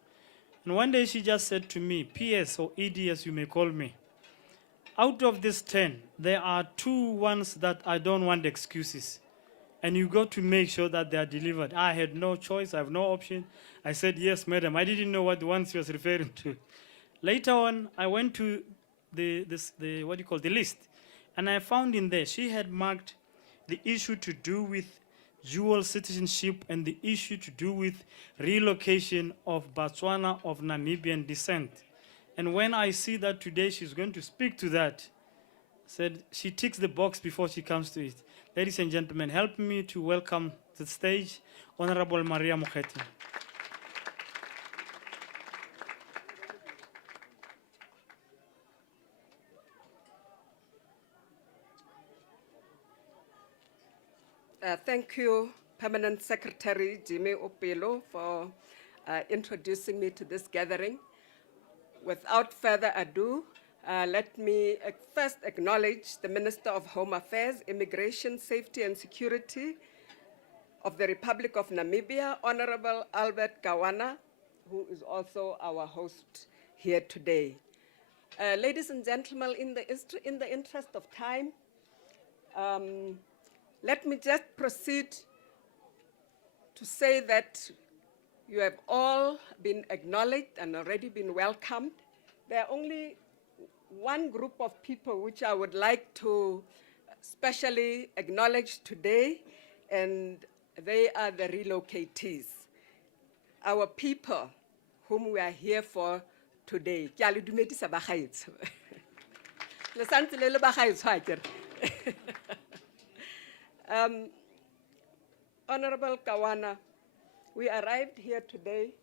And one day she just said to me, PS or ED as you may call me, out of these 10, there are 2 ones that I don't want excuses. And you got to make sure that they are delivered. I had no choice, I have no option. I said, yes, madam. I didn't know what the ones she was referring to. Later on, I went to the list. And I found in there, she had marked the issue to do with dual citizenship and the issue to do with relocation of Botswana of Namibian descent. And when I see that today she's going to speak to that, said she ticks the box before she comes to it. Ladies and gentlemen, help me to welcome to the stage Honorable Maria Mokheti. Thank you, Permanent Secretary Jimmy Opelo, for introducing me to this gathering. Without further ado, let me first acknowledge the Minister of Home Affairs, Immigration, Safety and Security of the Republic of Namibia, Honorable Albert Kawana, who is also our host here today. Ladies and gentlemen, in the interest of time, let me just proceed to say that you have all been acknowledged and already been welcomed. There are only one group of people which I would like to specially acknowledge today, and they are the relocatees, our people whom we are here for today. Ke a le dumedisa bagaetsho. Le santse le le bagaetsho akere. Honorable Kawana, we arrived here today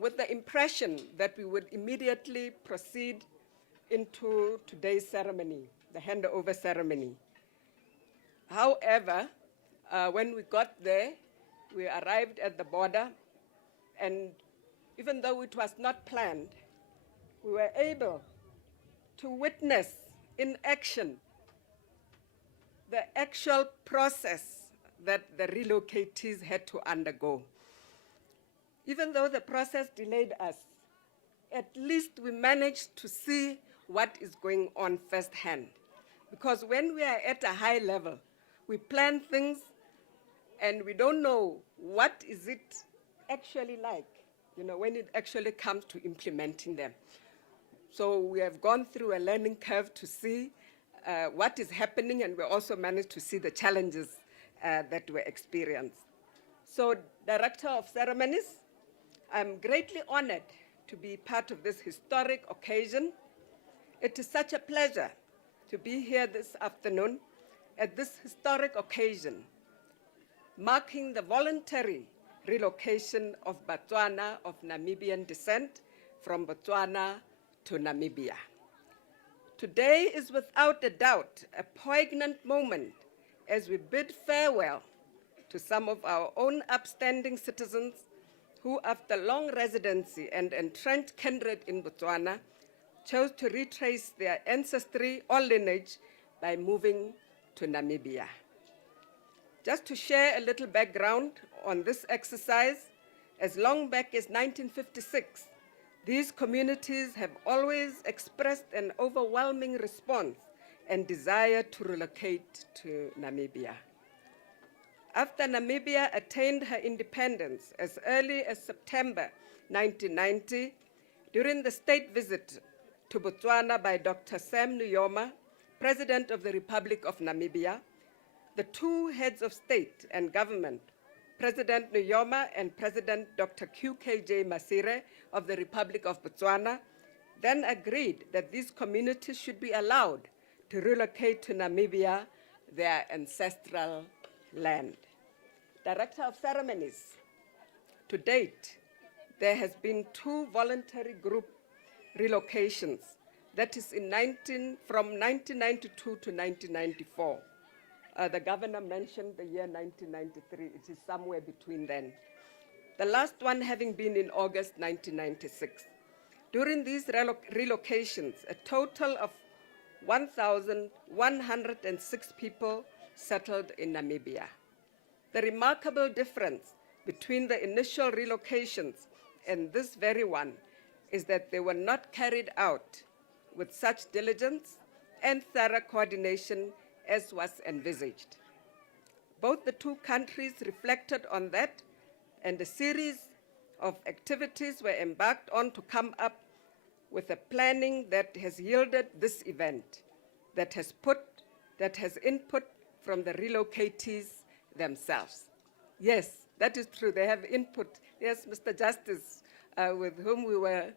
with the impression that we would immediately proceed into today's ceremony, the handover ceremony. However, when we got there, we arrived at the border, and even though it was not planned, we were able to witness in action the actual process that the relocatees had to undergo. Even though the process delayed us, at least we managed to see what is going on firsthand. Because when we are at a high level, we plan things and we don't know what is it actually like, when it actually comes to implementing them. So we have gone through a learning curve to see what is happening, and we also managed to see the challenges that were experienced. So, Director of Ceremonies, I'm greatly honored to be part of this historic occasion. It is such a pleasure to be here this afternoon at this historic occasion, marking the voluntary relocation of Botswana of Namibian descent from Botswana to Namibia. Today is without a doubt a poignant moment as we bid farewell to some of our own upstanding citizens who, after long residency and entrenched kindred in Botswana, chose to retrace their ancestry or lineage by moving to Namibia. Just to share a little background on this exercise, as long back as 1956, these communities have always expressed an overwhelming response and desire to relocate to Namibia. After Namibia attained her independence as early as September 1990, during the state visit to Botswana by Dr. Sam Nujoma, President of the Republic of Namibia, the two heads of state and government, President Nujoma and President Dr. QKJ Masire of the Republic of Botswana, then agreed that these communities should be allowed to relocate to Namibia, their ancestral land. Director of Ceremonies, to date, there has been 2 voluntary group relocations, that is from 1992 to 1994. The governor mentioned the year 1993. It is somewhere between then. The last one having been in August 1996. During these relocations, a total of 1,106 people settled in Namibia. The remarkable difference between the initial relocations and this very one is that they were not carried out with such diligence and thorough coordination as was envisaged. Both the two countries reflected on that, and a series of activities were embarked on to come up with a planning that has yielded this event, that has input from the relocatees themselves. Yes, that is true, they have input. Yes, Mr. Justice, with whom we were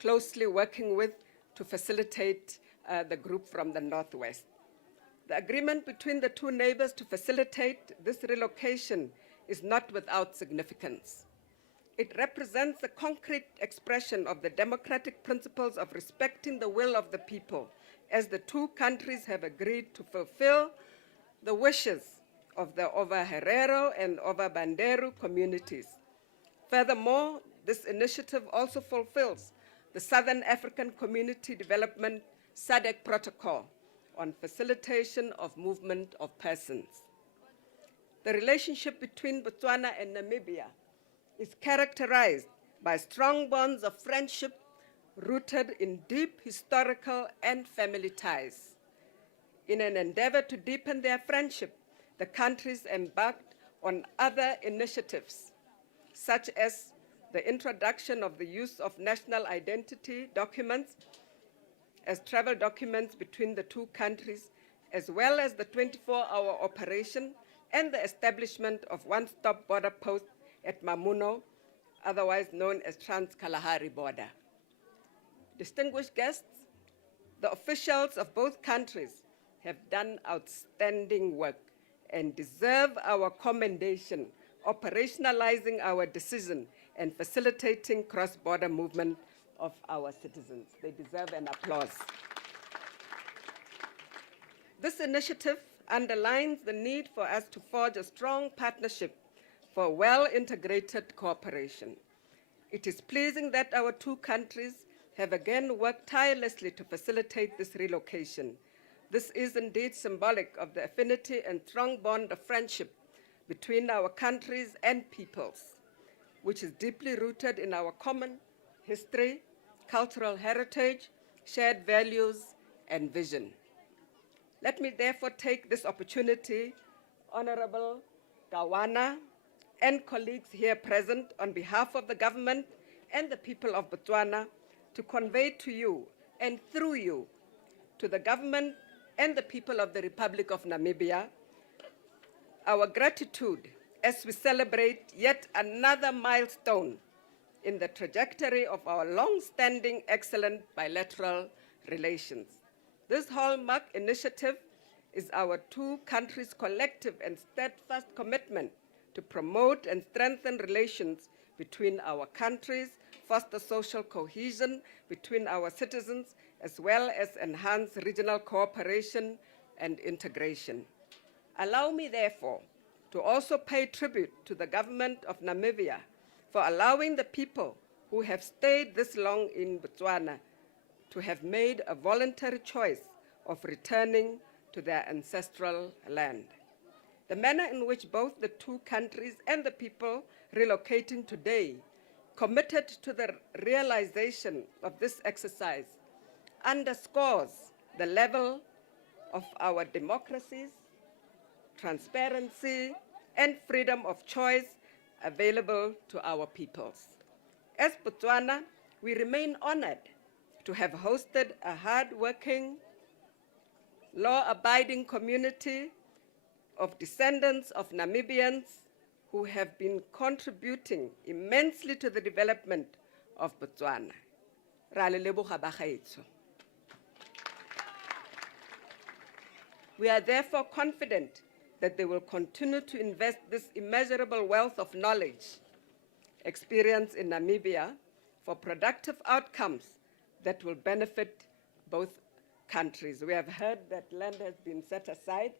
closely working with to facilitate the group from the Northwest. The agreement between the two neighbors to facilitate this relocation is not without significance. It represents a concrete expression of the democratic principles of respecting the will of the people, as the two countries have agreed to fulfill the wishes of the Ova Herero and Ova Banderu communities. Furthermore, this initiative also fulfills the Southern African Community Development SADC Protocol on facilitation of movement of persons. The relationship between Botswana and Namibia is characterized by strong bonds of friendship rooted in deep historical and family ties. In an endeavor to deepen their friendship, the countries embarked on other initiatives, such as the introduction of the use of national identity documents as travel documents between the two countries, as well as the 24-hour operation and the establishment of one-stop border post at Mamuno otherwise known as Trans-Kalahari border. Distinguished guests, the officials of both countries have done outstanding work and deserve our commendation, operationalizing our decision and facilitating cross-border movement of our citizens. They deserve an applause. This initiative underlines the need for us to forge a strong partnership for well-integrated cooperation. It is pleasing that our two countries have again worked tirelessly to facilitate this relocation. This is indeed symbolic of the affinity and strong bond of friendship between our countries and peoples, which is deeply rooted in our common history, cultural heritage, shared values, and vision. Let me therefore take this opportunity, Honorable Kawana and colleagues here present, on behalf of the government and the people of Botswana, to convey to you and through you to the government and the people of the Republic of Namibia our gratitude as we celebrate yet another milestone in the trajectory of our long-standing excellent bilateral relations. This hallmark initiative is our two countries' collective and steadfast commitment to promote and strengthen relations between our countries, foster social cohesion between our citizens, as well as enhance regional cooperation and integration. Allow me, therefore, to also pay tribute to the government of Namibia for allowing the people who have stayed this long in Botswana to have made a voluntary choice of returning to their ancestral land. The manner in which both the two countries and the people relocating today committed to the realization of this exercise underscores the level of our democracies, transparency, and freedom of choice available to our peoples. As Botswana, we remain honored to have hosted a hard-working, law-abiding community of descendants of Namibians who have been contributing immensely to the development of Botswana. Ra le leboga bagaetsho. We are therefore confident that they will continue to invest this immeasurable wealth of knowledge, experience in Namibia for productive outcomes that will benefit both countries. We have heard that land has been set aside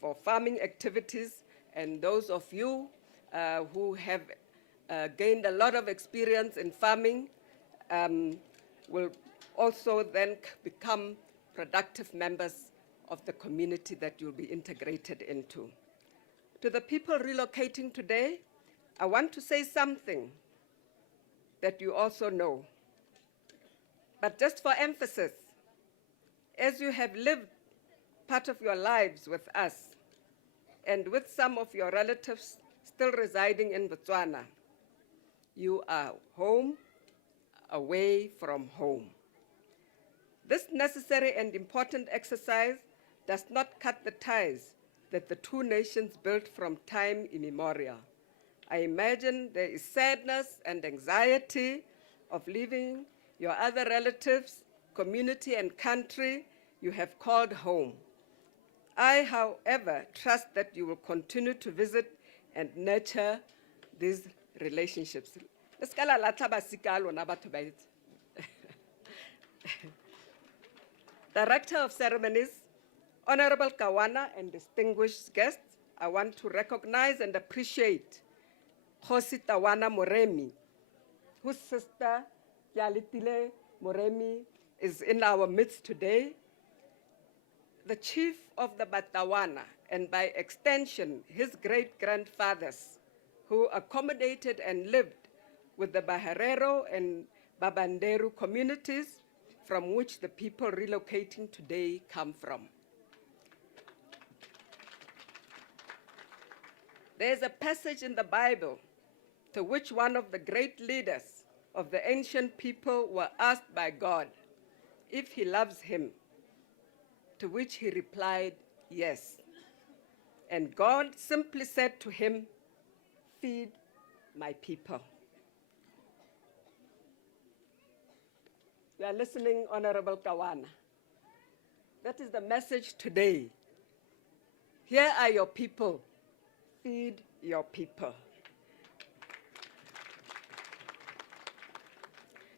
for farming activities, and those of you who have gained a lot of experience in farming will also then become productive members of the community that you'll be integrated into. To the people relocating today, I want to say something that you also know. But just for emphasis, as you have lived part of your lives with us and with some of your relatives still residing in Botswana, you are home, away from home. This necessary and important exercise does not cut the ties that the two nations built from time immemorial. I imagine there is sadness and anxiety of leaving your other relatives, community, and country you have called home. I, however, trust that you will continue to visit and nurture these relationships. Director of Ceremonies, Honorable Kawana, and distinguished guests, I want to recognize and appreciate Khosi Tawana Moremi, whose sister, Yalitile Moremi, is in our midst today. The chief of the Batawana, and by extension, his great-grandfathers, who accommodated and lived with the Baharero and Babanderu communities from which the people relocating today come from. There's a passage in the Bible to which one of the great leaders of the ancient people were asked by God if he loves him, to which he replied, yes. And God simply said to him, feed my people. You are listening, Honorable Kawana. That is the message today. Here are your people. Feed your people.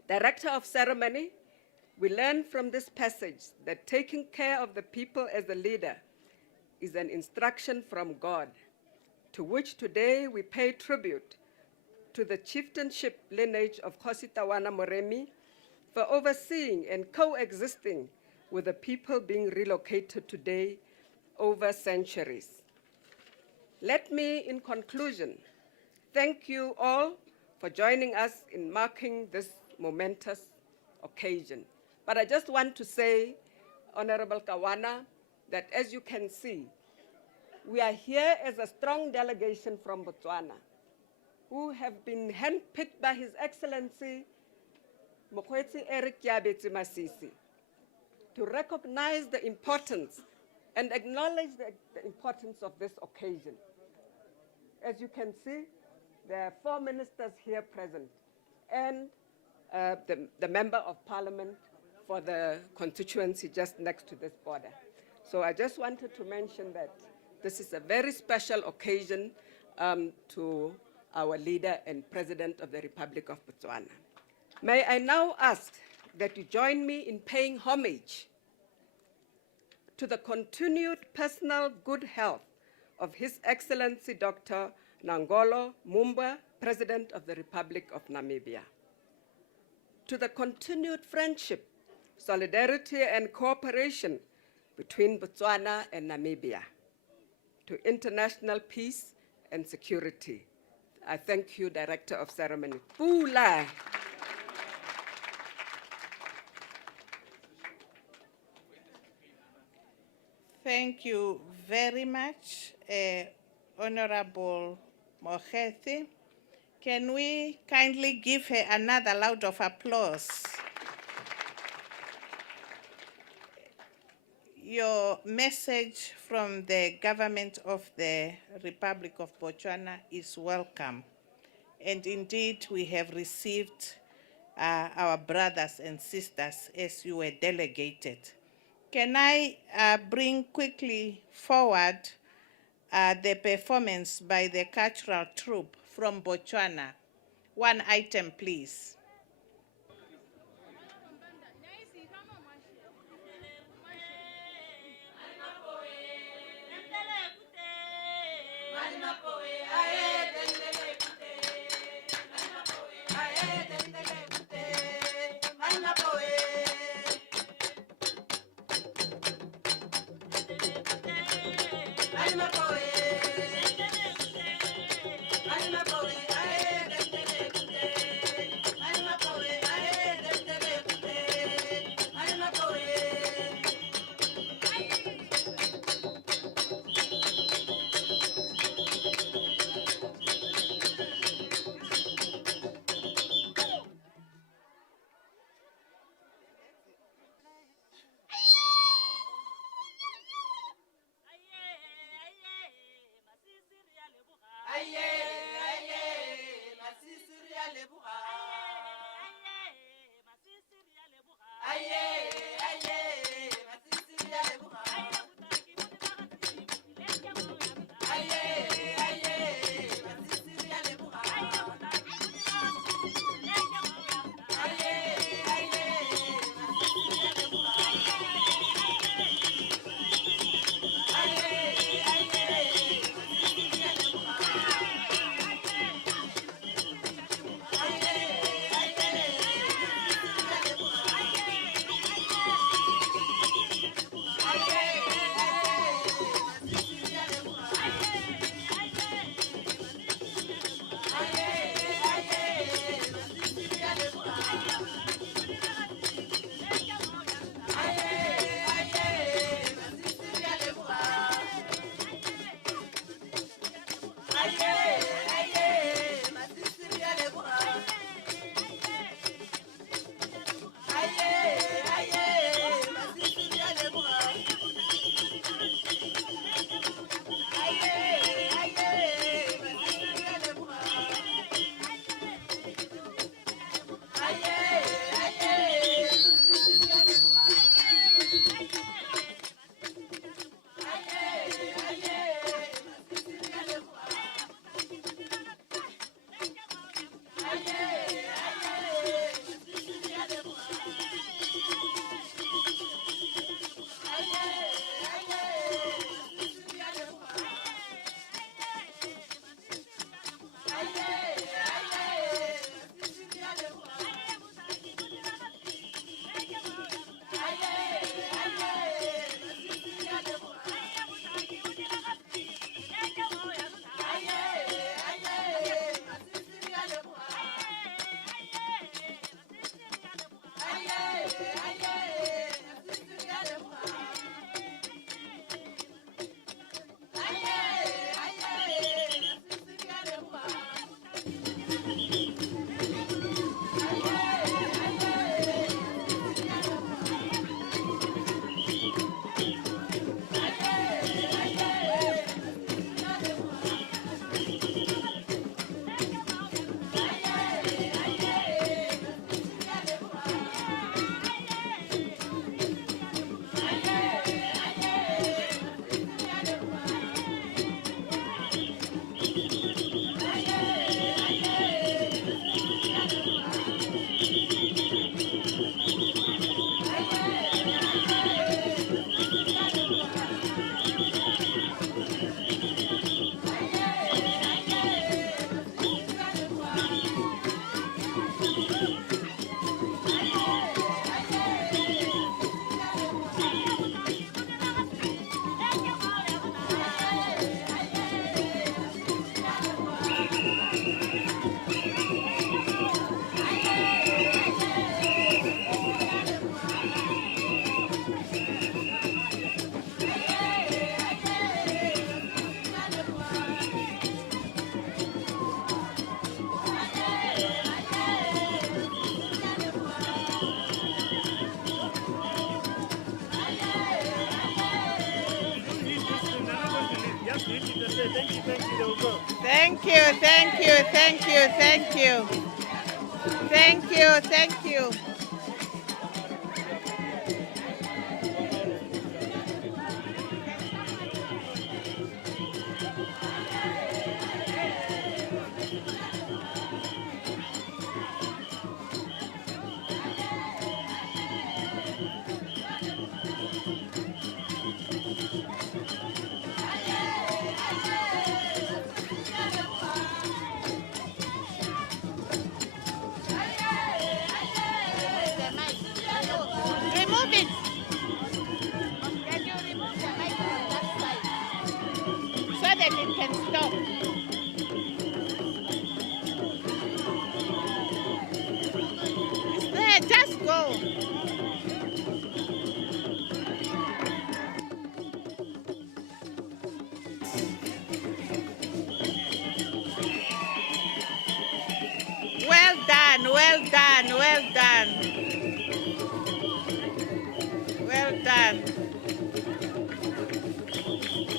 Director of Ceremony, we learn from this passage that taking care of the people as a leader is an instruction from God, to which today we pay tribute to the chieftainship lineage of Kgosi Tawana Moremi for overseeing and coexisting with the people being relocated today over centuries. Let me, in conclusion, thank you all for joining us in marking this momentous occasion. But I just want to say, Honorable Kawana, that as you can see, we are here as a strong delegation from Botswana who have been handpicked by His Excellency Mokgweetsi Eric Kiabetsi Masisi to recognize the importance and acknowledge the importance of this occasion. As you can see, there are 4 ministers here present and the Member of Parliament for the constituency just next to this border. So I just wanted to mention that this is a very special occasion to our leader and President of the Republic of Botswana. May I now ask that you join me in paying homage to the continued personal good health of His Excellency Dr. Nangolo Mumba, President of the Republic of Namibia, to the continued friendship, solidarity, and cooperation between Botswana and Namibia, to international peace and security. I thank you, Director of Ceremony. Pula. Thank you very much, Honorable Mohethi. Can we kindly give her another round of applause? Your message from the government of the Republic of Botswana is welcome. And indeed, we have received our brothers and sisters as you were delegated. Can I bring quickly forward the performance by the cultural troupe from Botswana? One item, please. Thank you, thank you, thank you, thank you. Thank you, thank you. Remove it. Can you remove the mic from that side so that it can stop? It's there, just go. Well done, well done, well done. Well done.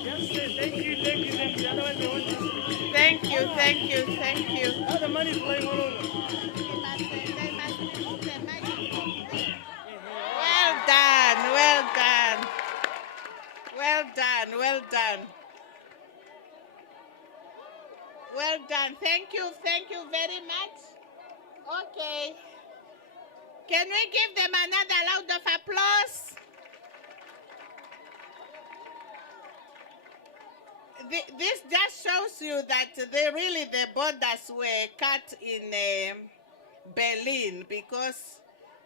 Just say thank you, thank you, thank you. Otherwise they won't just... Thank you, thank you, thank you. Now the money is flying all over. They must remove the mic from there. Well done, well done. Well done, well done. Well done. Thank you very much. Okay. Can we give them another round of applause? This just shows you that the borders were cut in Berlin, because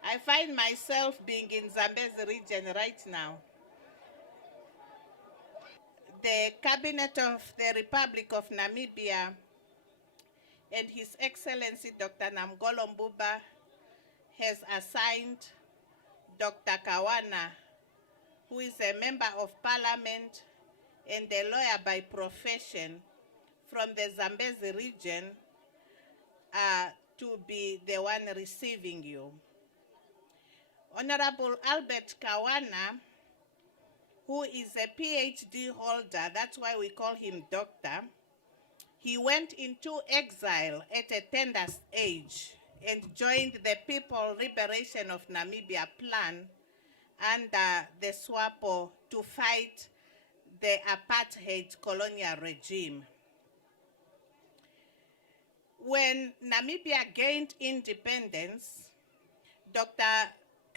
I find myself being in Zambezi region right now. The Cabinet of the Republic of Namibia and His Excellency Dr. Namgolo Mbuba has assigned Dr. Kawana, who is a member of parliament and a lawyer by profession from the Zambezi region, to be the one receiving you. Honorable Albert Kawana, who is a PhD holder, that's why we call him doctor, he went into exile at a tender age and joined the People Liberation of Namibia plan under the SWAPO to fight the apartheid colonial regime. When Namibia gained independence, Dr.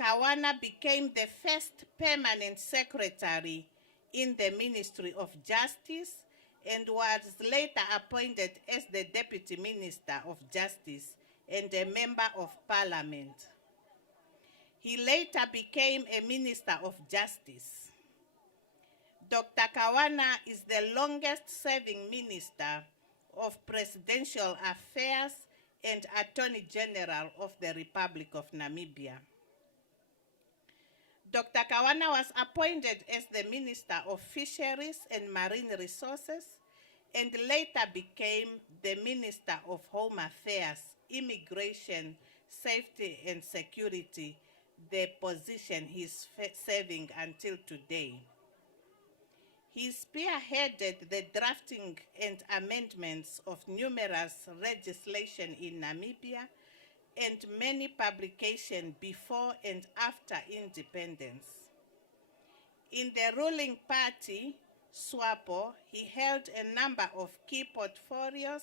Kawana became the first permanent secretary in the Ministry of Justice and was later appointed as the Deputy Minister of Justice and a Member of Parliament. He later became a Minister of Justice. Dr. Kawana is the longest-serving Minister of Presidential Affairs and Attorney General of the Republic of Namibia. Dr. Kawana was appointed as the Minister of Fisheries and Marine Resources and later became the Minister of Home Affairs, Immigration, Safety and Security, the position he's serving until today. He spearheaded the drafting and amendments of numerous legislation in Namibia and many publications before and after independence. In the ruling party, SWAPO, he held a number of key portfolios,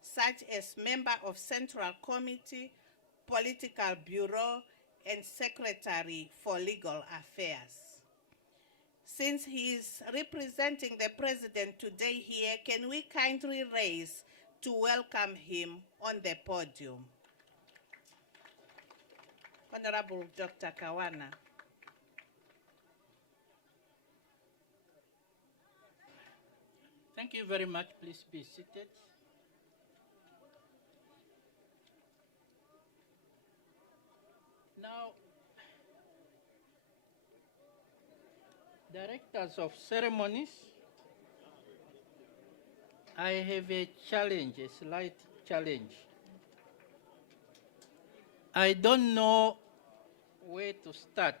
such as member of Central Committee, Political Bureau, and Secretary for Legal Affairs. Since he is representing the President today here, can we kindly raise to welcome him on the podium? Honorable Dr. Kawana. Thank you very much. Please be seated. Now, directors of ceremonies, I have a challenge, a slight challenge. I don't know where to start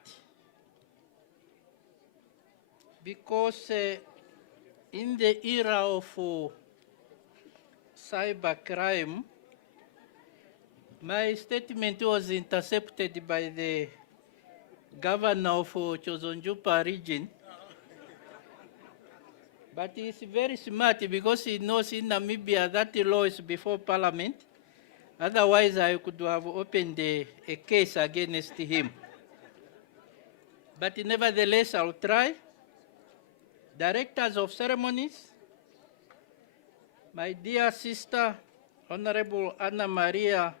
because in the era of cybercrime. My statement was intercepted by the governor of Chozonjupa region. But he's very smart because he knows in Namibia that the law is before parliament. Otherwise, I could have opened a case against him. But nevertheless, I'll try. Directors of ceremonies, my dear sister, Honorable Anna Maria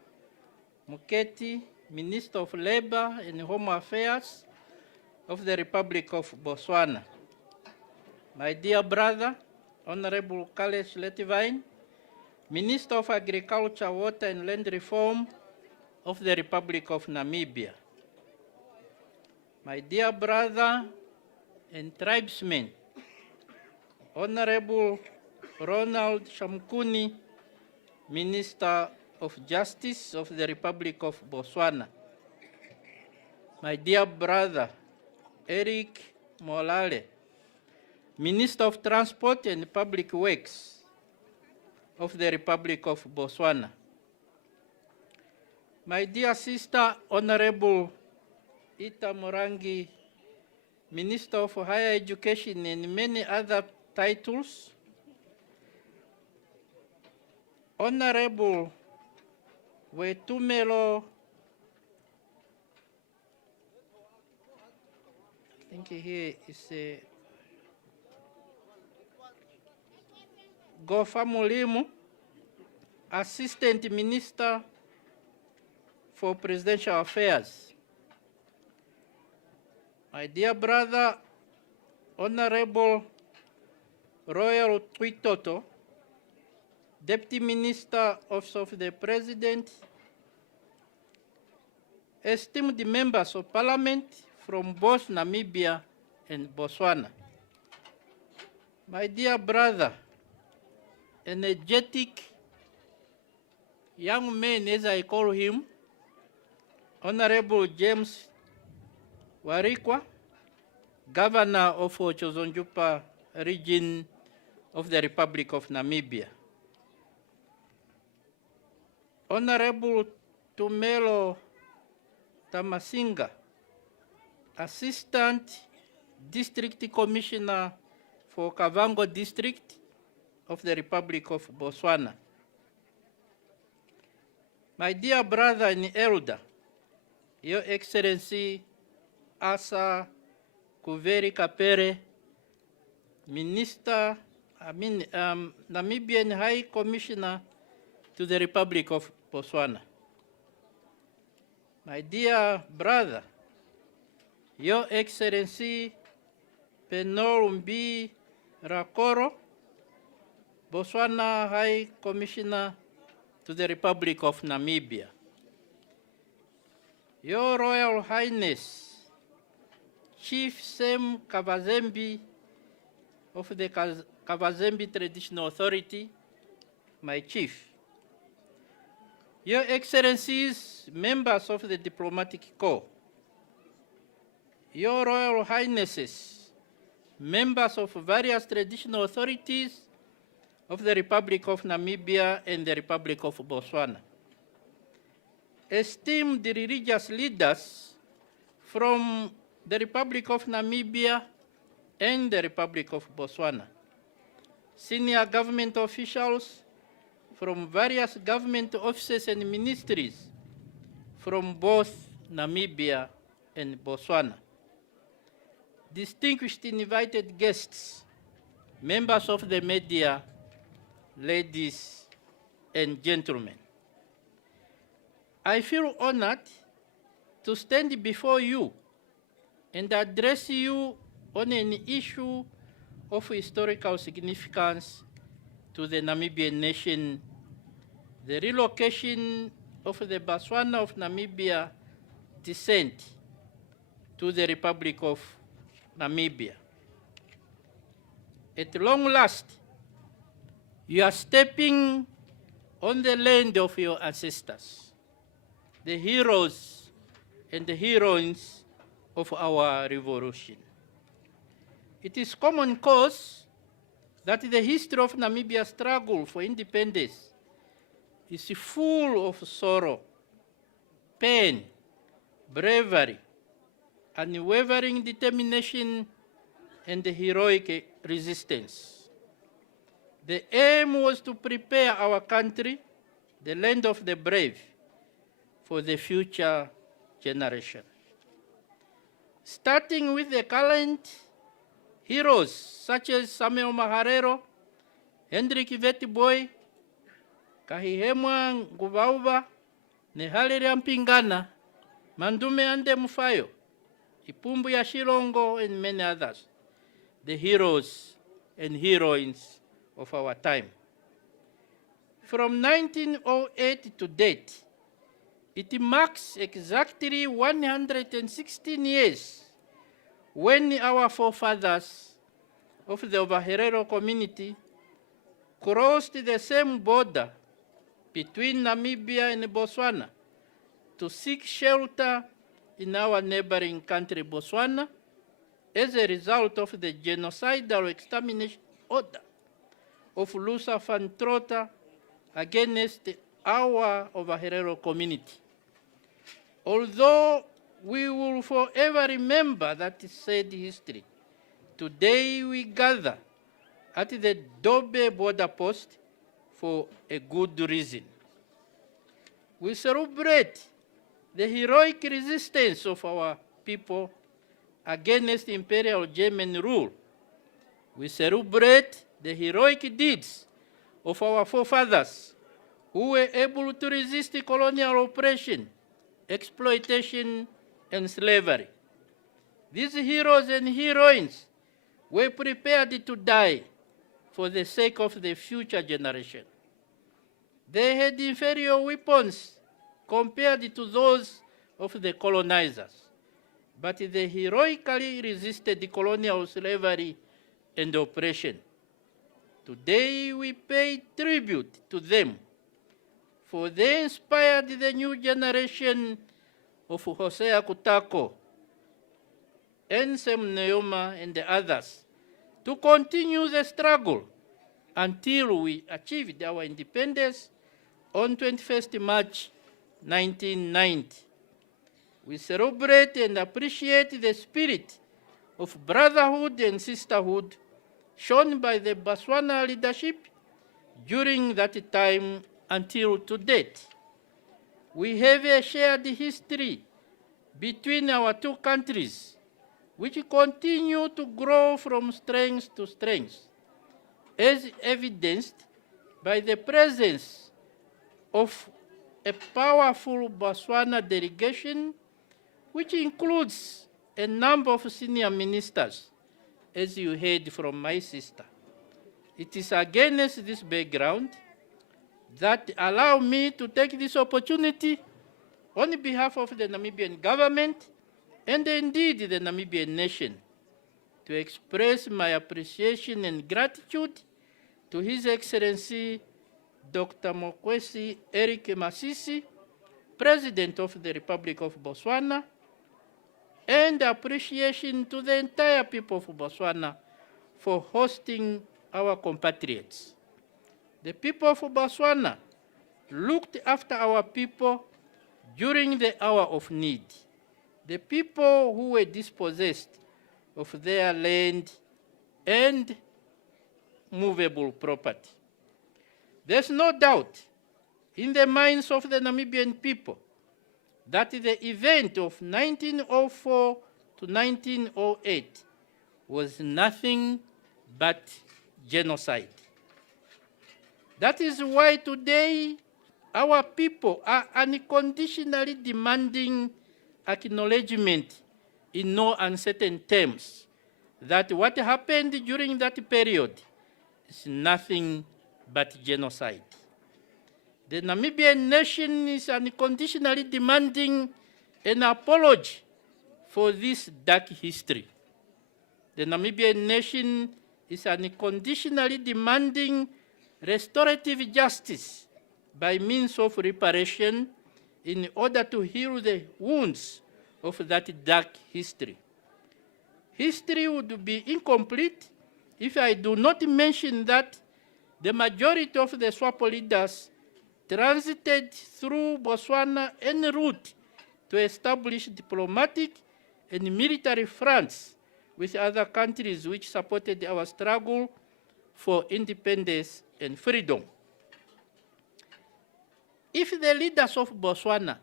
MICT, Minister of Labor and Home Affairs of the Republic of Botswana. My dear brother, Honorable Kalesh Letivine, Minister of Agriculture, Water and Land Reform of the Republic of Namibia. My dear brother and tribesmen, Honorable Ronald Shamkuni, Minister of Justice of the Republic of Botswana. My dear brother, Eric Molale, Minister of Transport and Public Works of the Republic of Botswana. My dear sister, Honorable Ita Morangi, Minister of Higher Education and many other titles. Honorable Wetumelo, I think here is a Gofamulimu, Assistant Minister for Presidential Affairs. My dear brother, Honorable Royal Twitoto, Deputy Minister, Office of the President, esteemed members of Parliament from both Namibia and Botswana. My dear brother, energetic young man, as I call him, Honorable James Warikwa, Governor of Chozonjupa region of the Republic of Namibia. Honorable Tumelo Tamasinga, Assistant District Commissioner for Kavango District of the Republic of Botswana. My dear brother and elder, Your Excellency Asa Kuveri Kapere, Namibian High Commissioner to the Republic of Botswana. My dear brother, Your Excellency Penorumbi Rakoro, Botswana High Commissioner to the Republic of Namibia. Your Royal Highness, Chief Sem Kavazembi of the Kavazembi Traditional Authority, my chief. Your Excellencies, members of the Diplomatic Corps, Your Royal Highnesses, members of various traditional authorities of the Republic of Namibia and the Republic of Botswana, esteemed religious leaders from the Republic of Namibia and the Republic of Botswana, senior government officials from various government offices and ministries from both Namibia and Botswana, distinguished invited guests, members of the media, ladies and gentlemen. I feel honored to stand before you and address you on an issue of historical significance to the Namibian nation, the relocation of the Botswana of Namibia descent to the Republic of Namibia. At long last, you are stepping on the land of your ancestors, the heroes and the heroines of our revolution. It is common cause that the history of Namibia's struggle for independence is full of sorrow, pain, bravery, unwavering determination, and heroic resistance. The aim was to prepare our country, the land of the brave, for the future generation. Starting with the current heroes such as Samuel Maharero, Hendrik Witbooi, Kahihemwa Ngubauba, Nehalere Mpingana, Mandume Ande Mufayo, Ipumbu ya Shilongo, and many others, the heroes and heroines of our time. From 1908 to date, it marks exactly 116 years when our forefathers of the Ovaherero community crossed the same border between Namibia and Botswana to seek shelter in our neighboring country, Botswana, as a result of the genocidal extermination order of Lusa van Trotha against our Ovaherero community. Although we will forever remember that sad history, today we gather at the Dobe border post for a good reason. We celebrate the heroic resistance of our people against Imperial German rule. We celebrate the heroic deeds of our forefathers who were able to resist colonial oppression, exploitation, and slavery. These heroes and heroines were prepared to die for the sake of the future generation. They had inferior weapons compared to those of the colonizers, but they heroically resisted colonial slavery and oppression. Today we pay tribute to them, for they inspired the new generation of Hosea Kutako, Ensem Neoma, and the others to continue the struggle until we achieved our independence on 21st March 1990. We celebrate and appreciate the spirit of brotherhood and sisterhood shown by the Botswana leadership during that time until to date. We have a shared history between our two countries, which continue to grow from strength to strength, as evidenced by the presence of a powerful Botswana delegation, which includes a number of senior ministers, as you heard from my sister. It is against this background that allow me to take this opportunity on behalf of the Namibian government and indeed the Namibian nation to express my appreciation and gratitude to His Excellency Dr. Mokwesi Eric Masisi, President of the Republic of Botswana, and appreciation to the entire people of Botswana for hosting our compatriots. The people of Botswana looked after our people during the hour of need. The people who were dispossessed of their land and movable property. There's no doubt in the minds of the Namibian people that the event of 1904 to 1908 was nothing but genocide. That is why today our people are unconditionally demanding acknowledgement in no uncertain terms that what happened during that period is nothing but genocide. The Namibian nation is unconditionally demanding an apology for this dark history. The Namibian nation is unconditionally demanding restorative justice by means of reparation in order to heal the wounds of that dark history. History would be incomplete if I do not mention that the majority of the SWAPO leaders transited through Botswana en route to establish diplomatic and military fronts with other countries which supported our struggle for independence and freedom. If the leaders of Botswana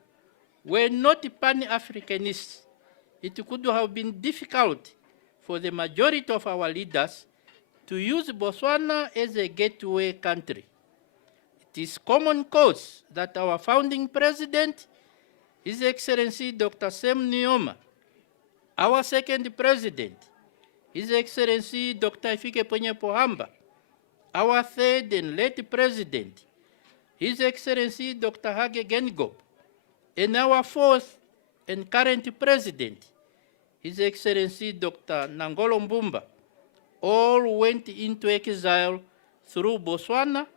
were not Pan-Africanists, it could have been difficult for the majority of our leaders to use Botswana as a gateway country. It is common cause that our founding president, His Excellency Dr. Sam Nujoma, our second president, His Excellency Dr. Hifikepunye Pohamba, our third and late president, His Excellency Dr. Hage Geingob, and our fourth and current president, His Excellency Dr. Nangolo Mbumba, all went into exile through Botswana,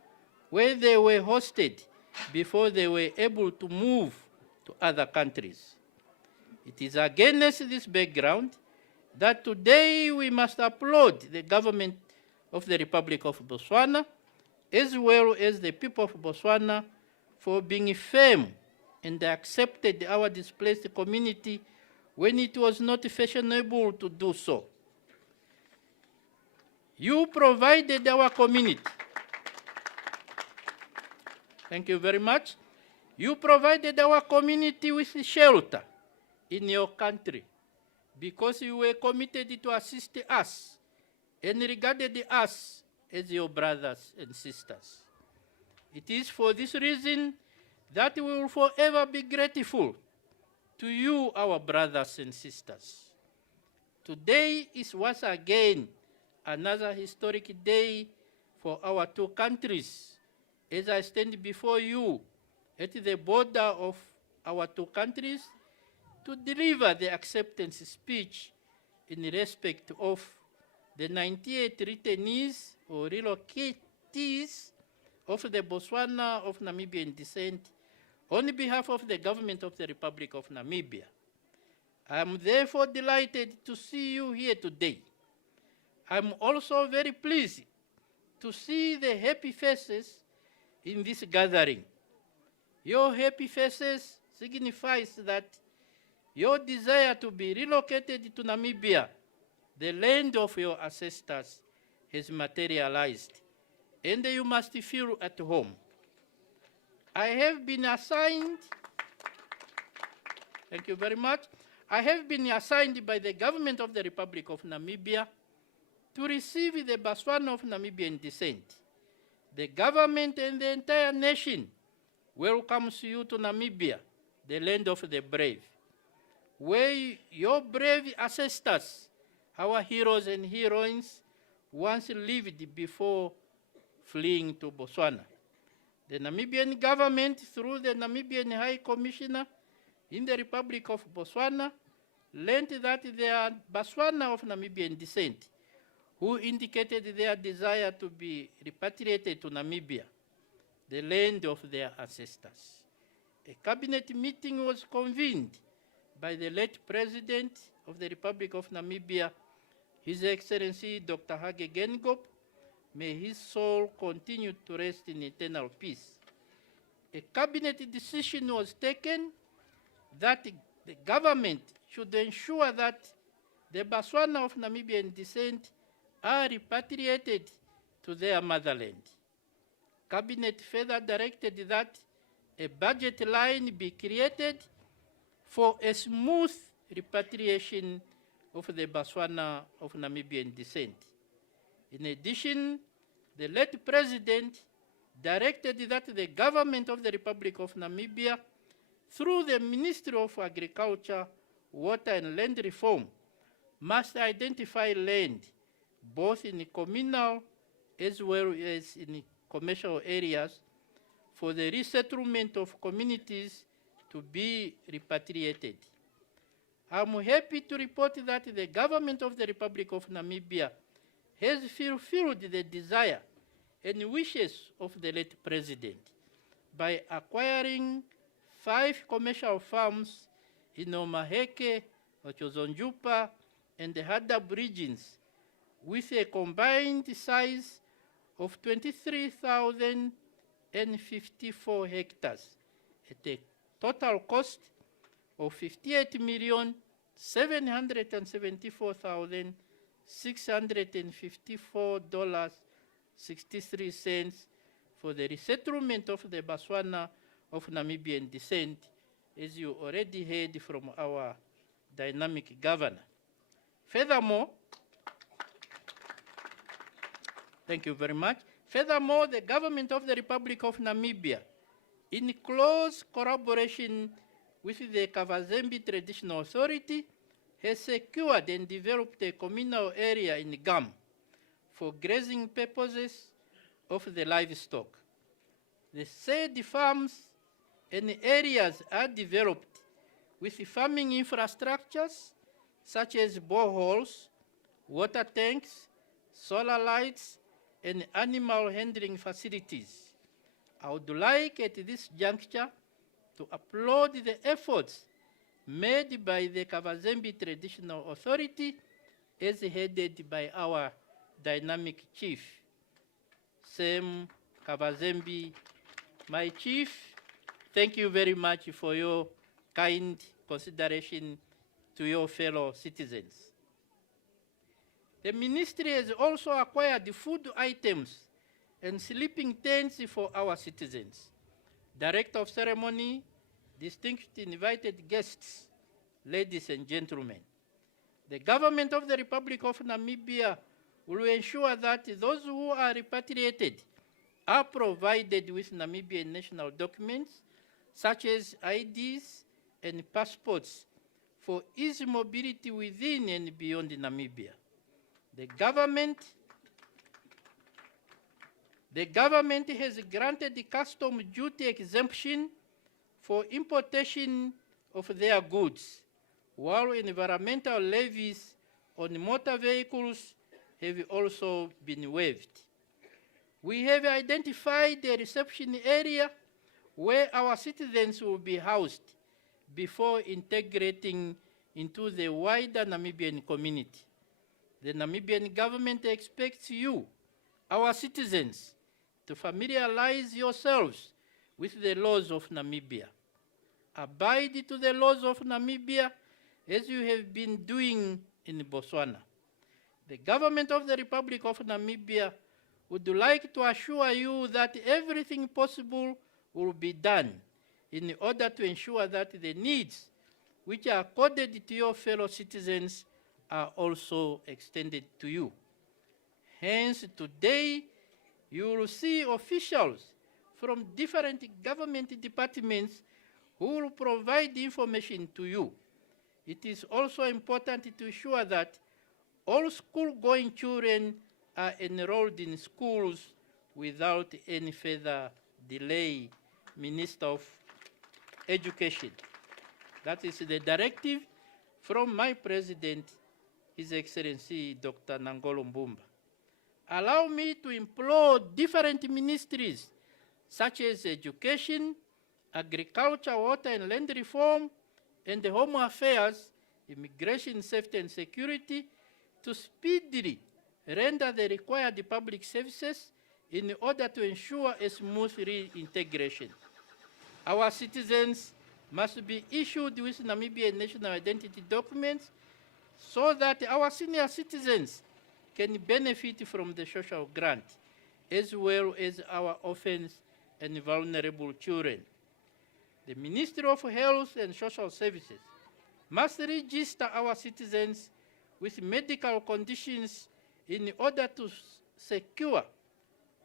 where they were hosted before they were able to move to other countries. It is against this background that today we must applaud the government of the Republic of Botswana, as well as the people of Botswana, for being firm and accepted our displaced community when it was not fashionable to do so. You provided our community. Thank you very much. You provided our community with shelter in your country because you were committed to assist us and regarded us as your brothers and sisters. It is for this reason that we will forever be grateful to you, our brothers and sisters. Today is once again another historic day for our two countries as I stand before you at the border of our two countries to deliver the acceptance speech in respect of the 98 returnees or relocatees of the Botswana of Namibian descent on behalf of the government of the Republic of Namibia. I am therefore delighted to see you here today. I am also very pleased to see the happy faces in this gathering. Your happy faces signifies that your desire to be relocated to Namibia, the land of your ancestors, has materialized, and you must feel at home. I have been assigned, thank you very much, I have been assigned by the government of the Republic of Namibia to receive the Botswana of Namibian descent. The government and the entire nation welcomes you to Namibia, the land of the brave, where your brave ancestors, our heroes and heroines, once lived before fleeing to Botswana. The Namibian government, through the Namibian High Commissioner in the Republic of Botswana, learned that there are Botswana of Namibian descent who indicated their desire to be repatriated to Namibia, the land of their ancestors. A cabinet meeting was convened by the late President of the Republic of Namibia, His Excellency Dr. Hage Geingob. May his soul continue to rest in eternal peace. A cabinet decision was taken that the government should ensure that the Botswana of Namibian descent are repatriated to their motherland. Cabinet further directed that a budget line be created for a smooth repatriation of the Botswana of Namibian descent. In addition, the late President directed that the government of the Republic of Namibia, through the Ministry of Agriculture, Water and Land Reform, must identify land, both in communal as well as in commercial areas, for the resettlement of communities to be repatriated. I'm happy to report that the government of the Republic of Namibia has fulfilled the desire and wishes of the late President by acquiring 5 commercial farms in Omaheke, Ochozonjupa, and the Hadab regions with a combined size of 23,000 454 hectares at a total cost of $58,774,654.63 for the resettlement of the Botswana of Namibian descent, as you already heard from our dynamic governor. Furthermore, thank you very much. Furthermore, the government of the Republic of Namibia, in close collaboration with the Kavazembe Traditional Authority, has secured and developed a communal area in Gam for grazing purposes of the livestock. The said farms and areas are developed with farming infrastructures such as boreholes, water tanks, solar lights, and animal handling facilities. I would like at this juncture to applaud the efforts made by the Kavazembe Traditional Authority as headed by our dynamic chief. Sam Kavazembe, my chief, thank you very much for your kind consideration to your fellow citizens. The ministry has also acquired food items and sleeping tents for our citizens. Director of Ceremony, distinguished invited guests, ladies and gentlemen, the government of the Republic of Namibia will ensure that those who are repatriated are provided with Namibian national documents, such as IDs and passports, for easy mobility within and beyond Namibia. The government has granted the custom duty exemption for importation of their goods, while environmental levies on motor vehicles have also been waived. We have identified a reception area where our citizens will be housed before integrating into the wider Namibian community. The Namibian government expects you, our citizens, to familiarize yourselves with the laws of Namibia. Abide to the laws of Namibia as you have been doing in Botswana. The government of the Republic of Namibia would like to assure you that everything possible will be done in order to ensure that the needs which are accorded to your fellow citizens are also extended to you. Hence, today, you will see officials from different government departments who will provide information to you. It is also important to ensure that all school-going children are enrolled in schools without any further delay. Minister of Education. That is the directive from my president, His Excellency Dr. Nangolo Mbumba. Allow me to implore different ministries such as Education, Agriculture, Water and Land Reform, and the Home Affairs, Immigration, Safety and Security to speedily render the required public services in order to ensure a smooth reintegration. Our citizens must be issued with Namibian national identity documents so that our senior citizens can benefit from the social grant, as well as our orphans and vulnerable children. The Ministry of Health and Social Services must register our citizens with medical conditions in order to secure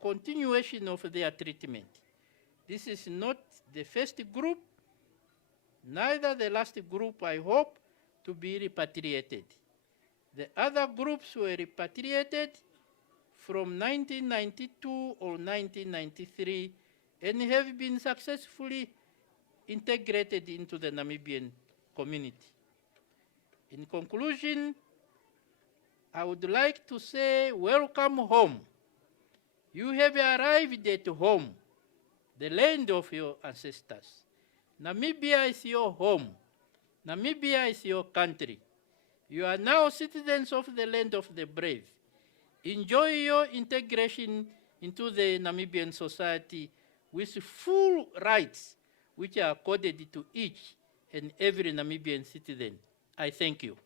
continuation of their treatment. This is not the first group, neither the last group, I hope, to be repatriated. The other groups were repatriated from 1992 or 1993 and have been successfully integrated into the Namibian community. In conclusion, I would like to say welcome home. You have arrived at home, the land of your ancestors. Namibia is your home. Namibia is your country. You are now citizens of the land of the brave. Enjoy your integration into the Namibian society with full rights which are accorded to each and every Namibian citizen. I thank you.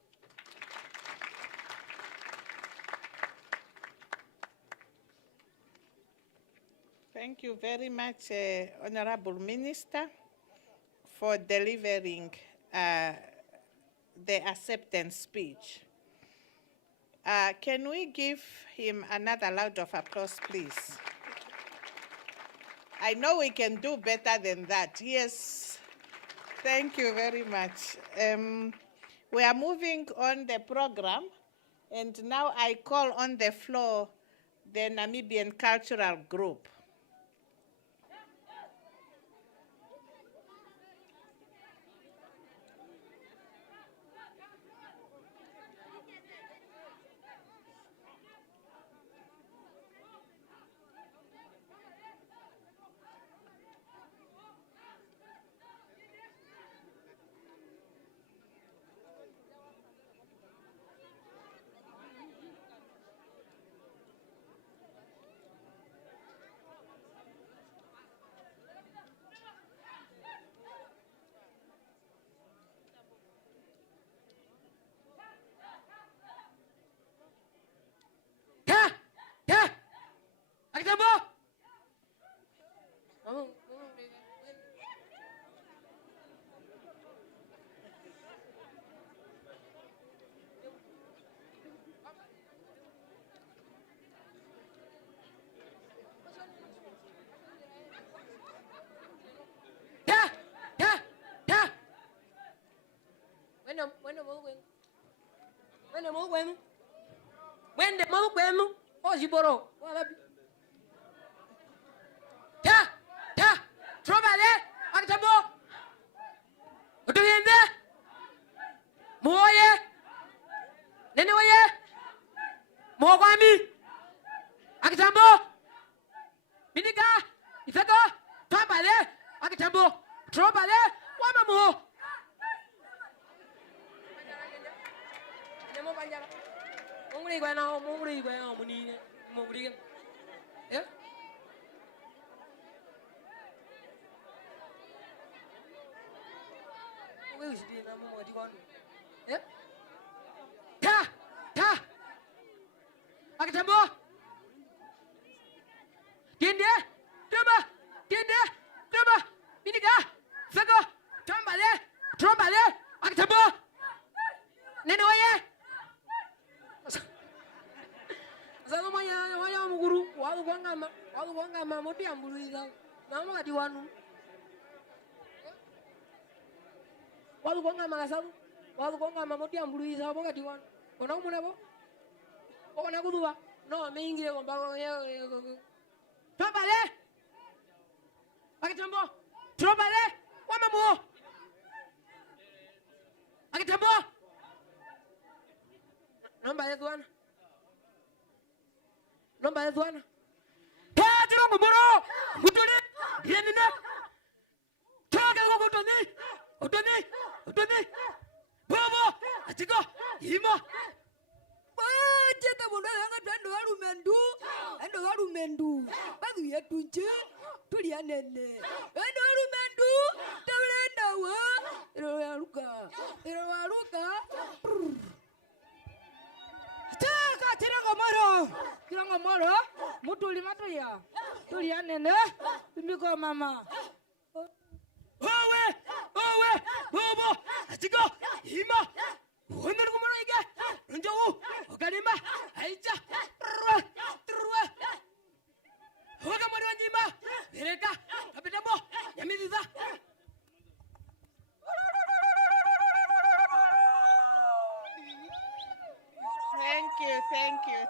Thank you very much, Honorable Minister, for delivering the acceptance speech. Can we give him another round of applause, please? I know we can do better than that. Yes. Thank you very much. We are moving on the program, and now I call on the floor the Namibian Cultural Group.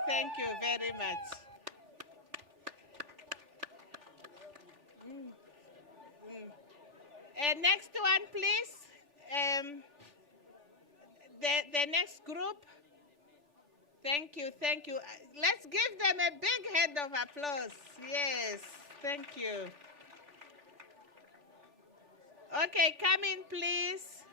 Thank you very much. Next one, please. The next group. Thank you. Let's give them a big hand of applause. Yes, thank you. Okay, come in, please.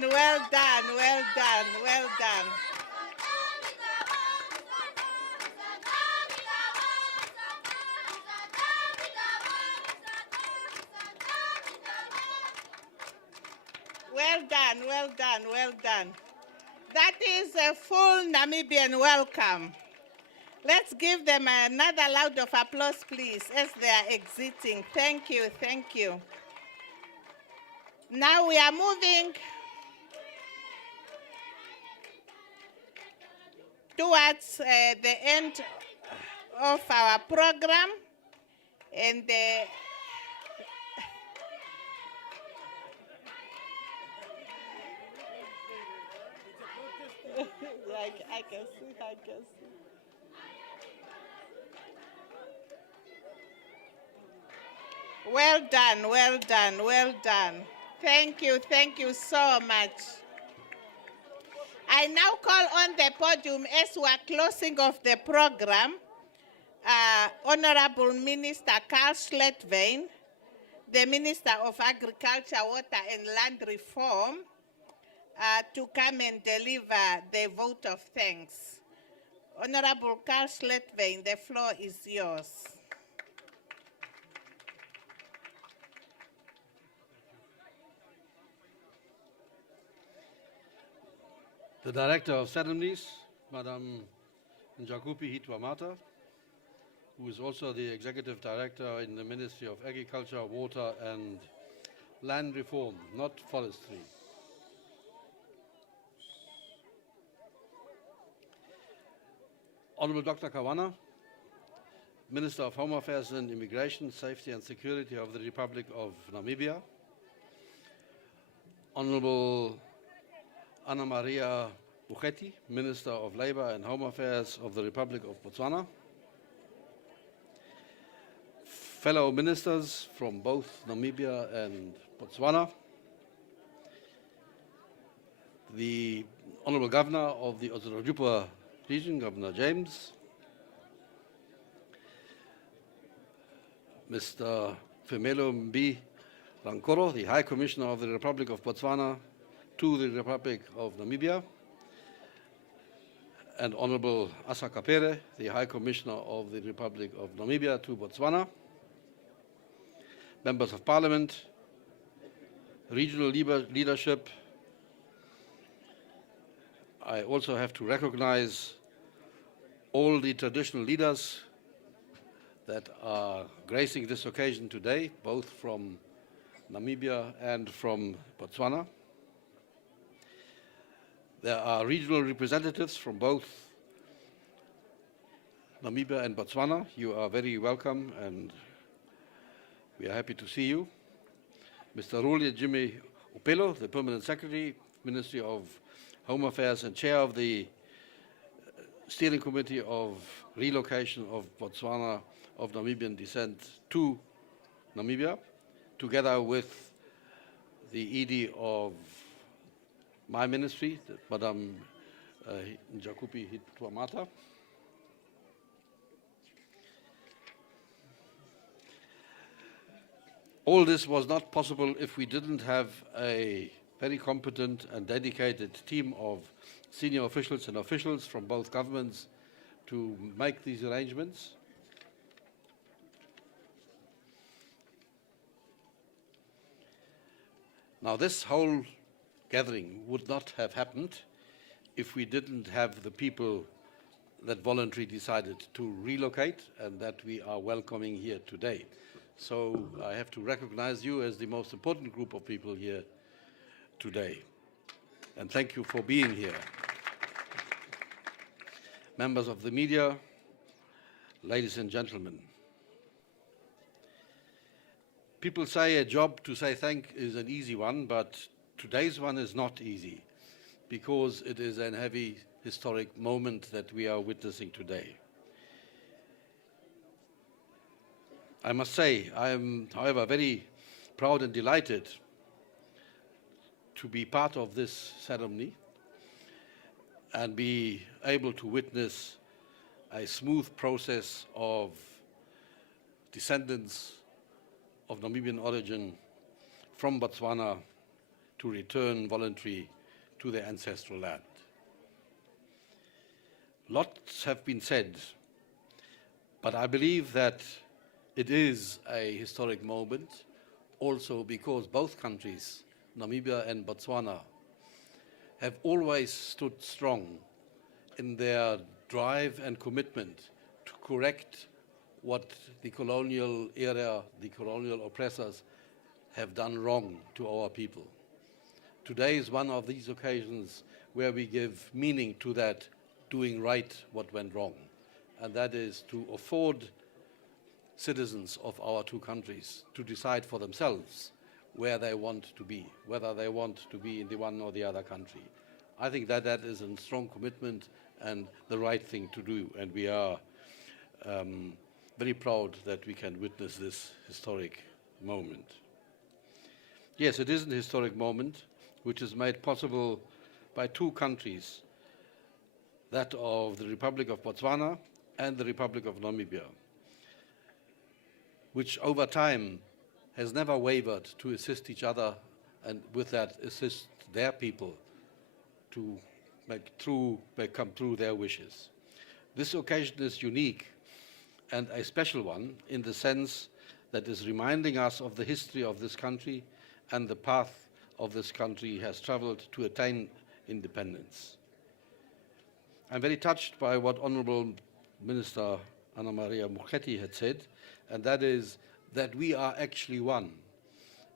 done, well done, well done, well done. Well done, well done, well done. That is a full Namibian welcome. Let's give them another round of applause, please, as they are exiting. Thank you, thank you. Now we are moving towards the end of our program, and I can see, I can see. Well done, well done, well done. Thank you so much. I now call on the podium, as we are closing off the program, Honorable Minister Carl Schlettwein, the Minister of Agriculture, Water and Land Reform, to come and deliver the vote of thanks. Honorable Carl Schlettwein, the floor is yours. The Director of Ceremonies, Madam Njakupi Hitwamata, who is also the Executive Director in the Ministry of Agriculture, Water and Land Reform, not Forestry. Honorable Dr. Kawana, Minister of Home Affairs and Immigration, Safety and Security of the Republic of Namibia. Honorable Anna Maria Buketi, Minister of Labour and Home Affairs of the Republic of Botswana. Fellow ministers from both Namibia and Botswana. The Honourable Governor of the Otsolojupa region, Governor James. Mr. Femelo Mbi Rankoro, the High Commissioner of the Republic of Botswana to the Republic of Namibia, and Honorable Asa Kapere, the High Commissioner of the Republic of Namibia to Botswana, members of Parliament, regional leadership. I also have to recognize all the traditional leaders that are gracing this occasion today, both from Namibia and from Botswana. There are regional representatives from both Namibia and Botswana. You are very welcome and we are happy to see you. Mr. Ruli Jimmy Upelo, the Permanent Secretary, Ministry of Home Affairs and Chair of the Steering Committee of Relocation of Botswana of Namibian descent to Namibia, together with the ED of my ministry, Madam Njakupi Hitwamata. All this was not possible if we didn't have a very competent and dedicated team of senior officials and officials from both governments to make these arrangements. Now, this whole gathering would not have happened if we didn't have the people that voluntarily decided to relocate and that we are welcoming here today. So I have to recognize you as the most important group of people here today. And thank you for being here. Members of the media, ladies and gentlemen. People say a job to say thank is an easy one, but today's one is not easy because it is a heavy historic moment that we are witnessing today. I must say, I am, however, very proud and delighted to be part of this ceremony and be able to witness a smooth process of descendants of Namibian origin from Botswana to return voluntarily to their ancestral land. Lots have been said, but I believe that it is a historic moment also because both countries, Namibia and Botswana, have always stood strong in their drive and commitment to correct what the colonial era, the colonial oppressors have done wrong to our people. Today is one of these occasions where we give meaning to that doing right what went wrong, and that is to afford citizens of our two countries to decide for themselves where they want to be, whether they want to be in the one or the other country. I think that that is a strong commitment and the right thing to do, and we are very proud that we can witness this historic moment. Yes, it is an historic moment which is made possible by two countries, that of the Republic of Botswana and the Republic of Namibia, which over time has never wavered to assist each other and with that assist their people to come through their wishes. This occasion is unique and a special one in the sense that is reminding us of the history of this country and the path of this country has traveled to attain independence. I'm very touched by what Honorable Minister Anna Maria MICT had said, and that is that we are actually one.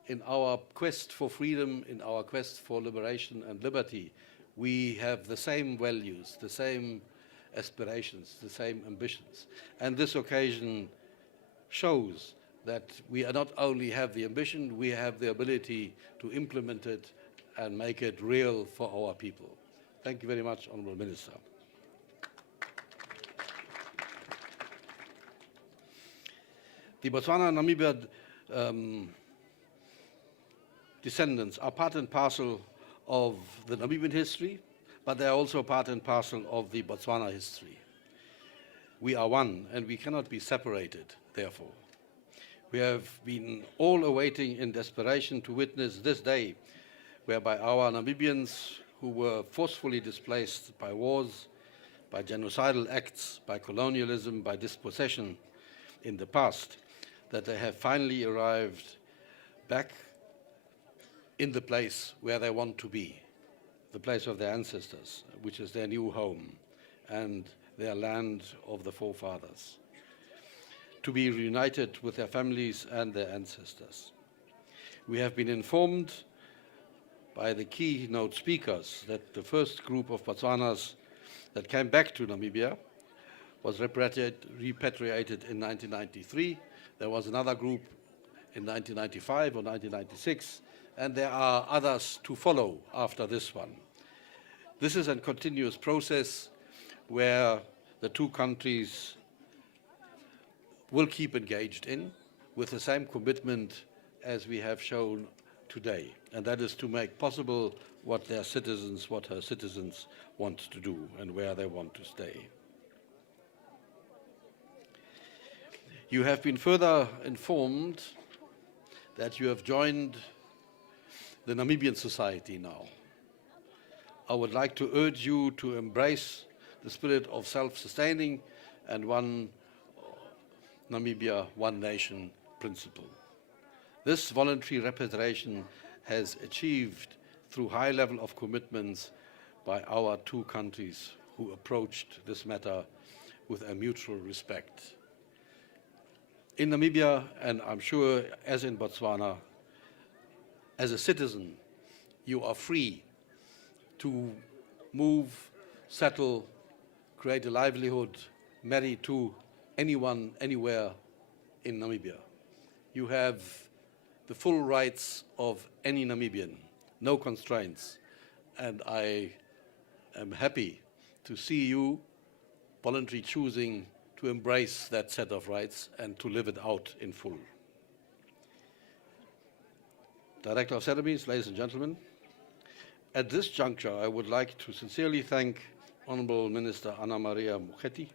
In our quest for freedom, in our quest for liberation and liberty, we have the same values, the same aspirations, the same ambitions. And this occasion shows that we not only have the ambition, we have the ability to implement it and make it real for our people. Thank you very much, Honourable Minister. The Botswana and Namibia descendants are part and parcel of the Namibian history, but they are also part and parcel of the Botswana history. We are one, and we cannot be separated, therefore. We have been all awaiting in desperation to witness this day, whereby our Namibians who were forcefully displaced by wars, by genocidal acts, by colonialism, by dispossession in the past, that they have finally arrived back in the place where they want to be, the place of their ancestors, which is their new home and their land of the forefathers, to be reunited with their families and their ancestors. We have been informed by the keynote speakers that the first group of Botswanas that came back to Namibia was repatriated in 1993. There was another group in 1995 or 1996, and there are others to follow after this one. This is a continuous process where the two countries will keep engaged in with the same commitment as we have shown today, and that is to make possible what their citizens, what her citizens want to do and where they want to stay. You have been further informed that you have joined the Namibian society now. I would like to urge you to embrace the spirit of self-sustaining and one Namibia, one nation principle. This voluntary repatriation has achieved through high level of commitments by our two countries who approached this matter with a mutual respect. In Namibia, and I'm sure as in Botswana, as a citizen, you are free to move, settle, create a livelihood, marry to anyone, anywhere in Namibia. You have the full rights of any Namibian, no constraints. And I am happy to see you voluntarily choosing to embrace that set of rights and to live it out in full. Director of Ceremonies, ladies and gentlemen, at this juncture, I would like to sincerely thank Honourable Minister Anna Maria MICT,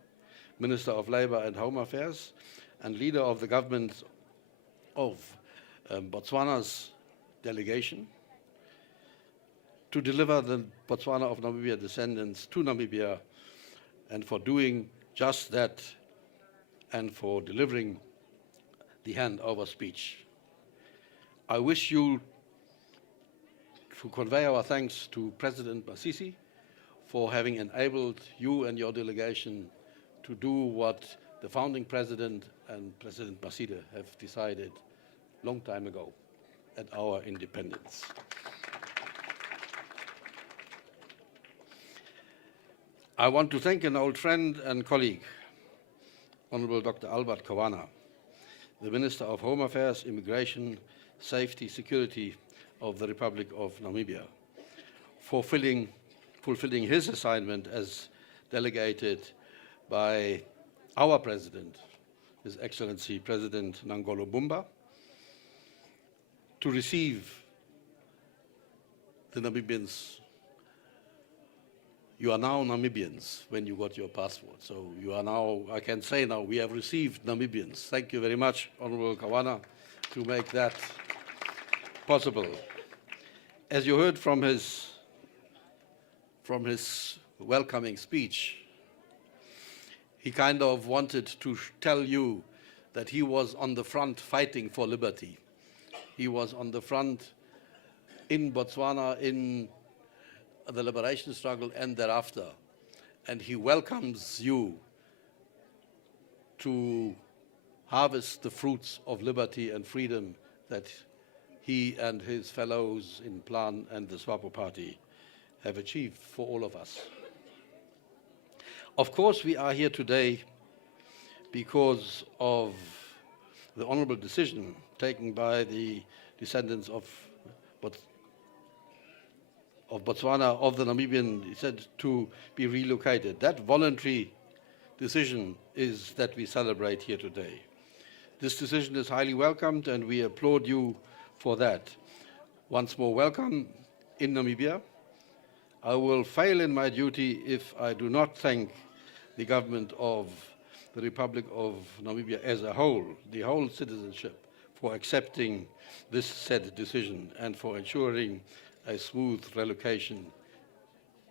Minister of Labour and Home Affairs, and leader of the government of Botswana's delegation, to deliver the Botswana of Namibia descendants to Namibia, and for doing just that, and for delivering the handover speech. I wish you to convey our thanks to President Masisi for having enabled you and your delegation to do what the founding president and President Masida have decided long time ago at our independence. I want to thank an old friend and colleague, Honorable Dr. Albert Kawana, the Minister of Home Affairs, Immigration, Safety, Security of the Republic of Namibia, for fulfilling his assignment as delegated by our President, His Excellency President Nangolo Bumba, to receive the Namibians. You are now Namibians when you got your passport. So you are now, I can say now, we have received Namibians. Thank you very much, Honorable Kawana, to make that possible. As you heard from his welcoming speech, he kind of wanted to tell you that he was on the front fighting for liberty. He was on the front in Botswana, in the liberation struggle and thereafter. And he welcomes you to harvest the fruits of liberty and freedom that he and his fellows in Plan and the SWAPO party have achieved for all of us. Of course, we are here today because of the honorable decision taken by the descendants of Botswana, of the Namibian descent, to be relocated. That voluntary decision is that we celebrate here today. This decision is highly welcomed, and we applaud you for that. Once more, welcome in Namibia. I will fail in my duty if I do not thank the government of the Republic of Namibia as a whole, the whole citizenship, for accepting this said decision and for ensuring a smooth relocation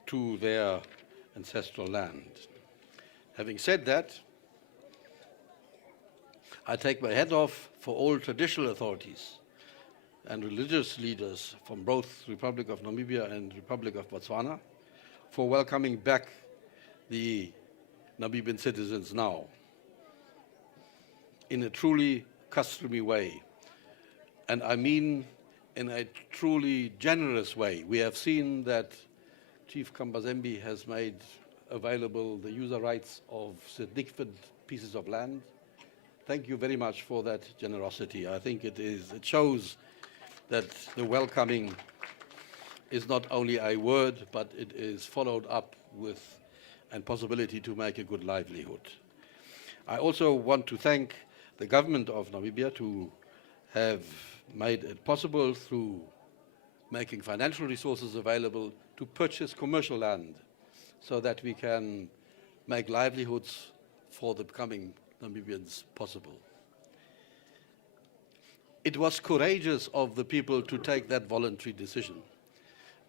to their ancestral land. Having said that, I take my hat off for all traditional authorities and religious leaders from both Republic of Namibia and Republic of Botswana for welcoming back the Namibian citizens now in a truly customary way. And I mean in a truly generous way. We have seen that Chief Kambazembe has made available the user rights of significant pieces of land. Thank you very much for that generosity. I think it shows that the welcoming is not only a word, but it is followed up with a possibility to make a good livelihood. I also want to thank the government of Namibia to have made it possible through making financial resources available to purchase commercial land so that we can make livelihoods for the coming Namibians possible. It was courageous of the people to take that voluntary decision.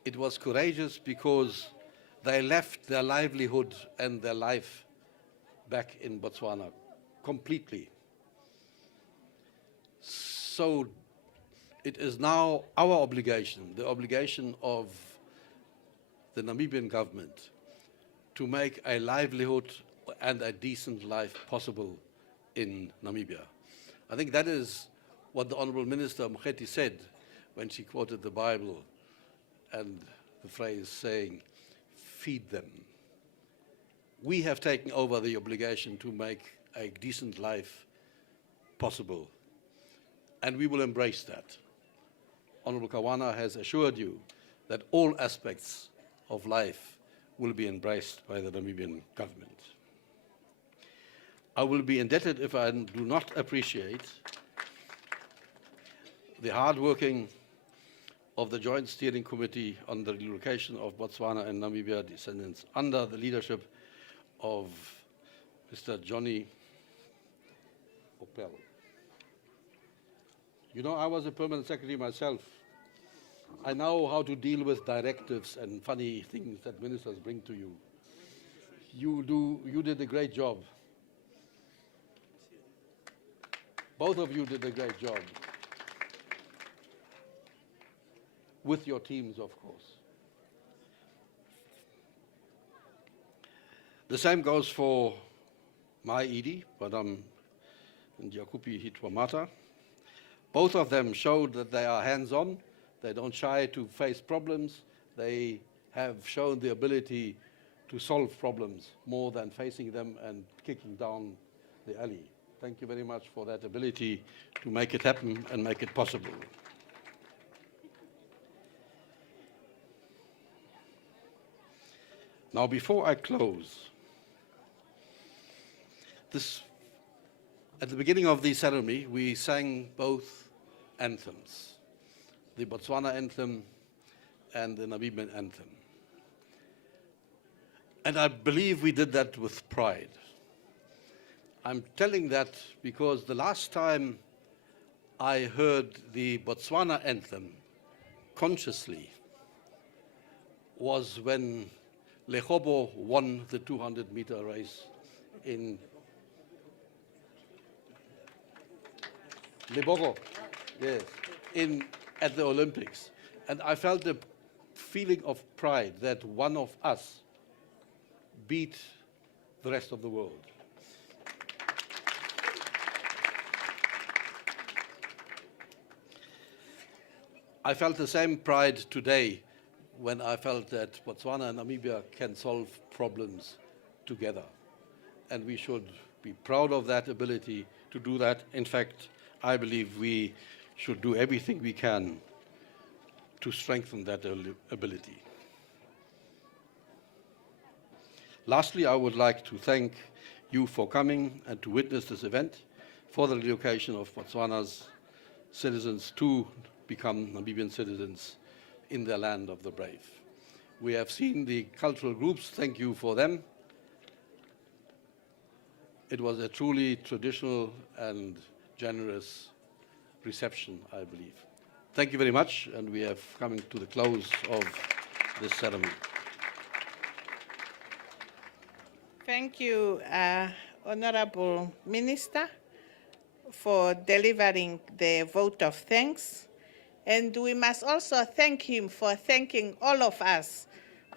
It was courageous because they left their livelihood and their life back in Botswana completely. So it is now our obligation, the obligation of the Namibian government, to make a livelihood and a decent life possible in Namibia. I think that is what the Honorable Minister MICT said when she quoted the Bible and the phrase saying, "Feed them." We have taken over the obligation to make a decent life possible, and we will embrace that. Honorable Kawana has assured you that all aspects of life will be embraced by the Namibian government. I will be indebted if I do not appreciate the hard working of the Joint Steering Committee on the relocation of Botswana and Namibia descendants under the leadership of Mr. Johnny Opel. You know, I was a permanent secretary myself I know how to deal with directives and funny things that ministers bring to you. You did a great job. Both of you did a great job. With your teams, of course. The same goes for my ED, Madam Njakupi Hitwamata. Both of them showed that they are hands-on. They don't shy to face problems. They have shown the ability to solve problems more than facing them and kicking down the alley. Thank you very much for that ability to make it happen and make it possible. Now, before I close, at the beginning of the ceremony, we sang both anthems, the Botswana anthem and the Namibian anthem. And I believe we did that with pride. I'm telling that because the last time I heard the Botswana anthem consciously was when Lekgobo won the 200-meter race in Leboko, yes, at the Olympics. And I felt a feeling of pride that one of us beat the rest of the world. I felt the same pride today when I felt that Botswana and Namibia can solve problems together. And we should be proud of that ability to do that. In fact, I believe we should do everything we can to strengthen that ability. Lastly, I would like to thank you for coming and to witness this event for the relocation of Botswana's citizens to become Namibian citizens in the land of the brave. We have seen the cultural groups. Thank you for them. It was a truly traditional and generous reception, I believe. Thank you very much, and we have come to the close of this ceremony. Thank you, Honorable Minister, for delivering the vote of thanks. And we must also thank him for thanking all of us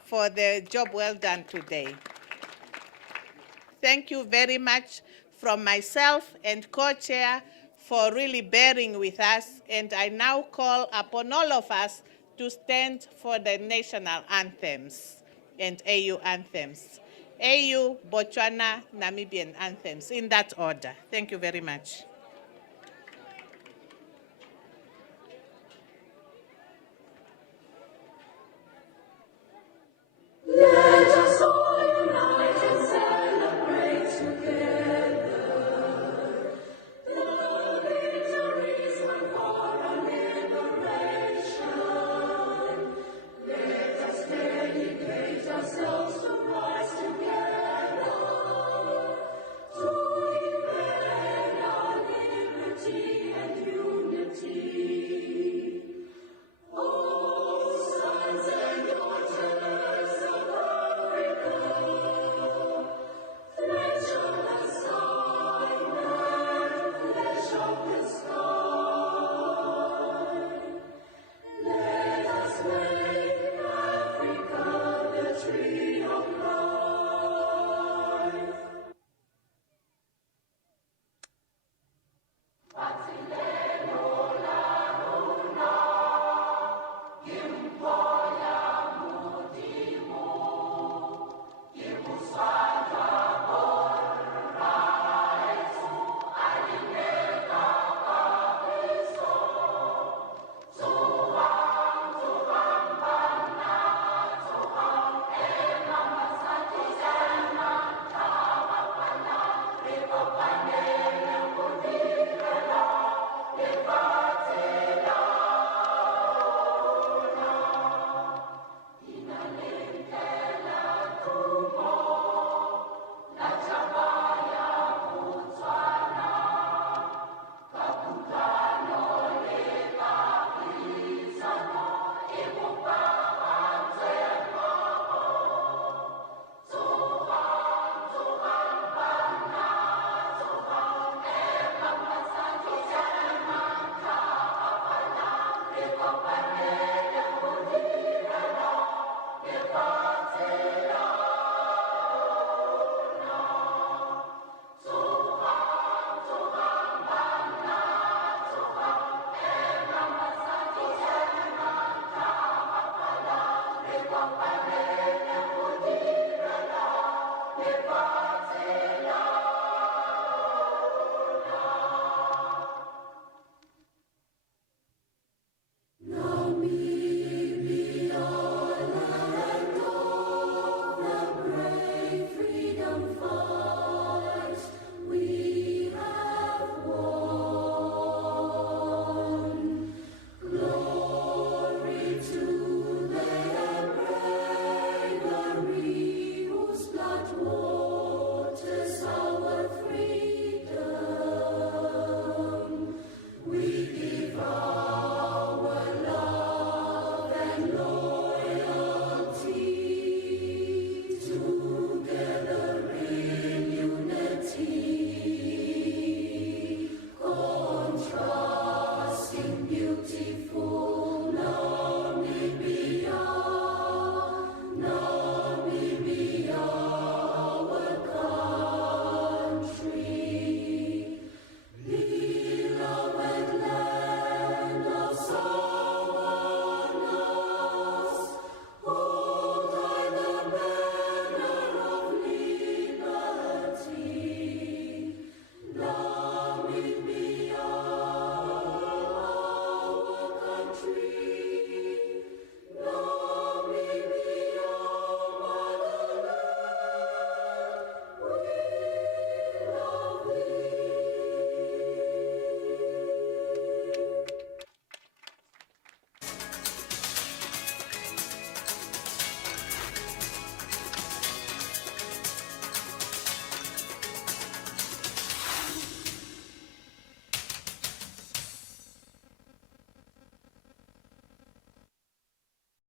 for the job well done today. Thank you very much from myself and co-chair for really bearing with us. And I now call upon all of us to stand for the national anthems and AU anthems. AU, Botswana, Namibian anthems, in that order. Thank you very much.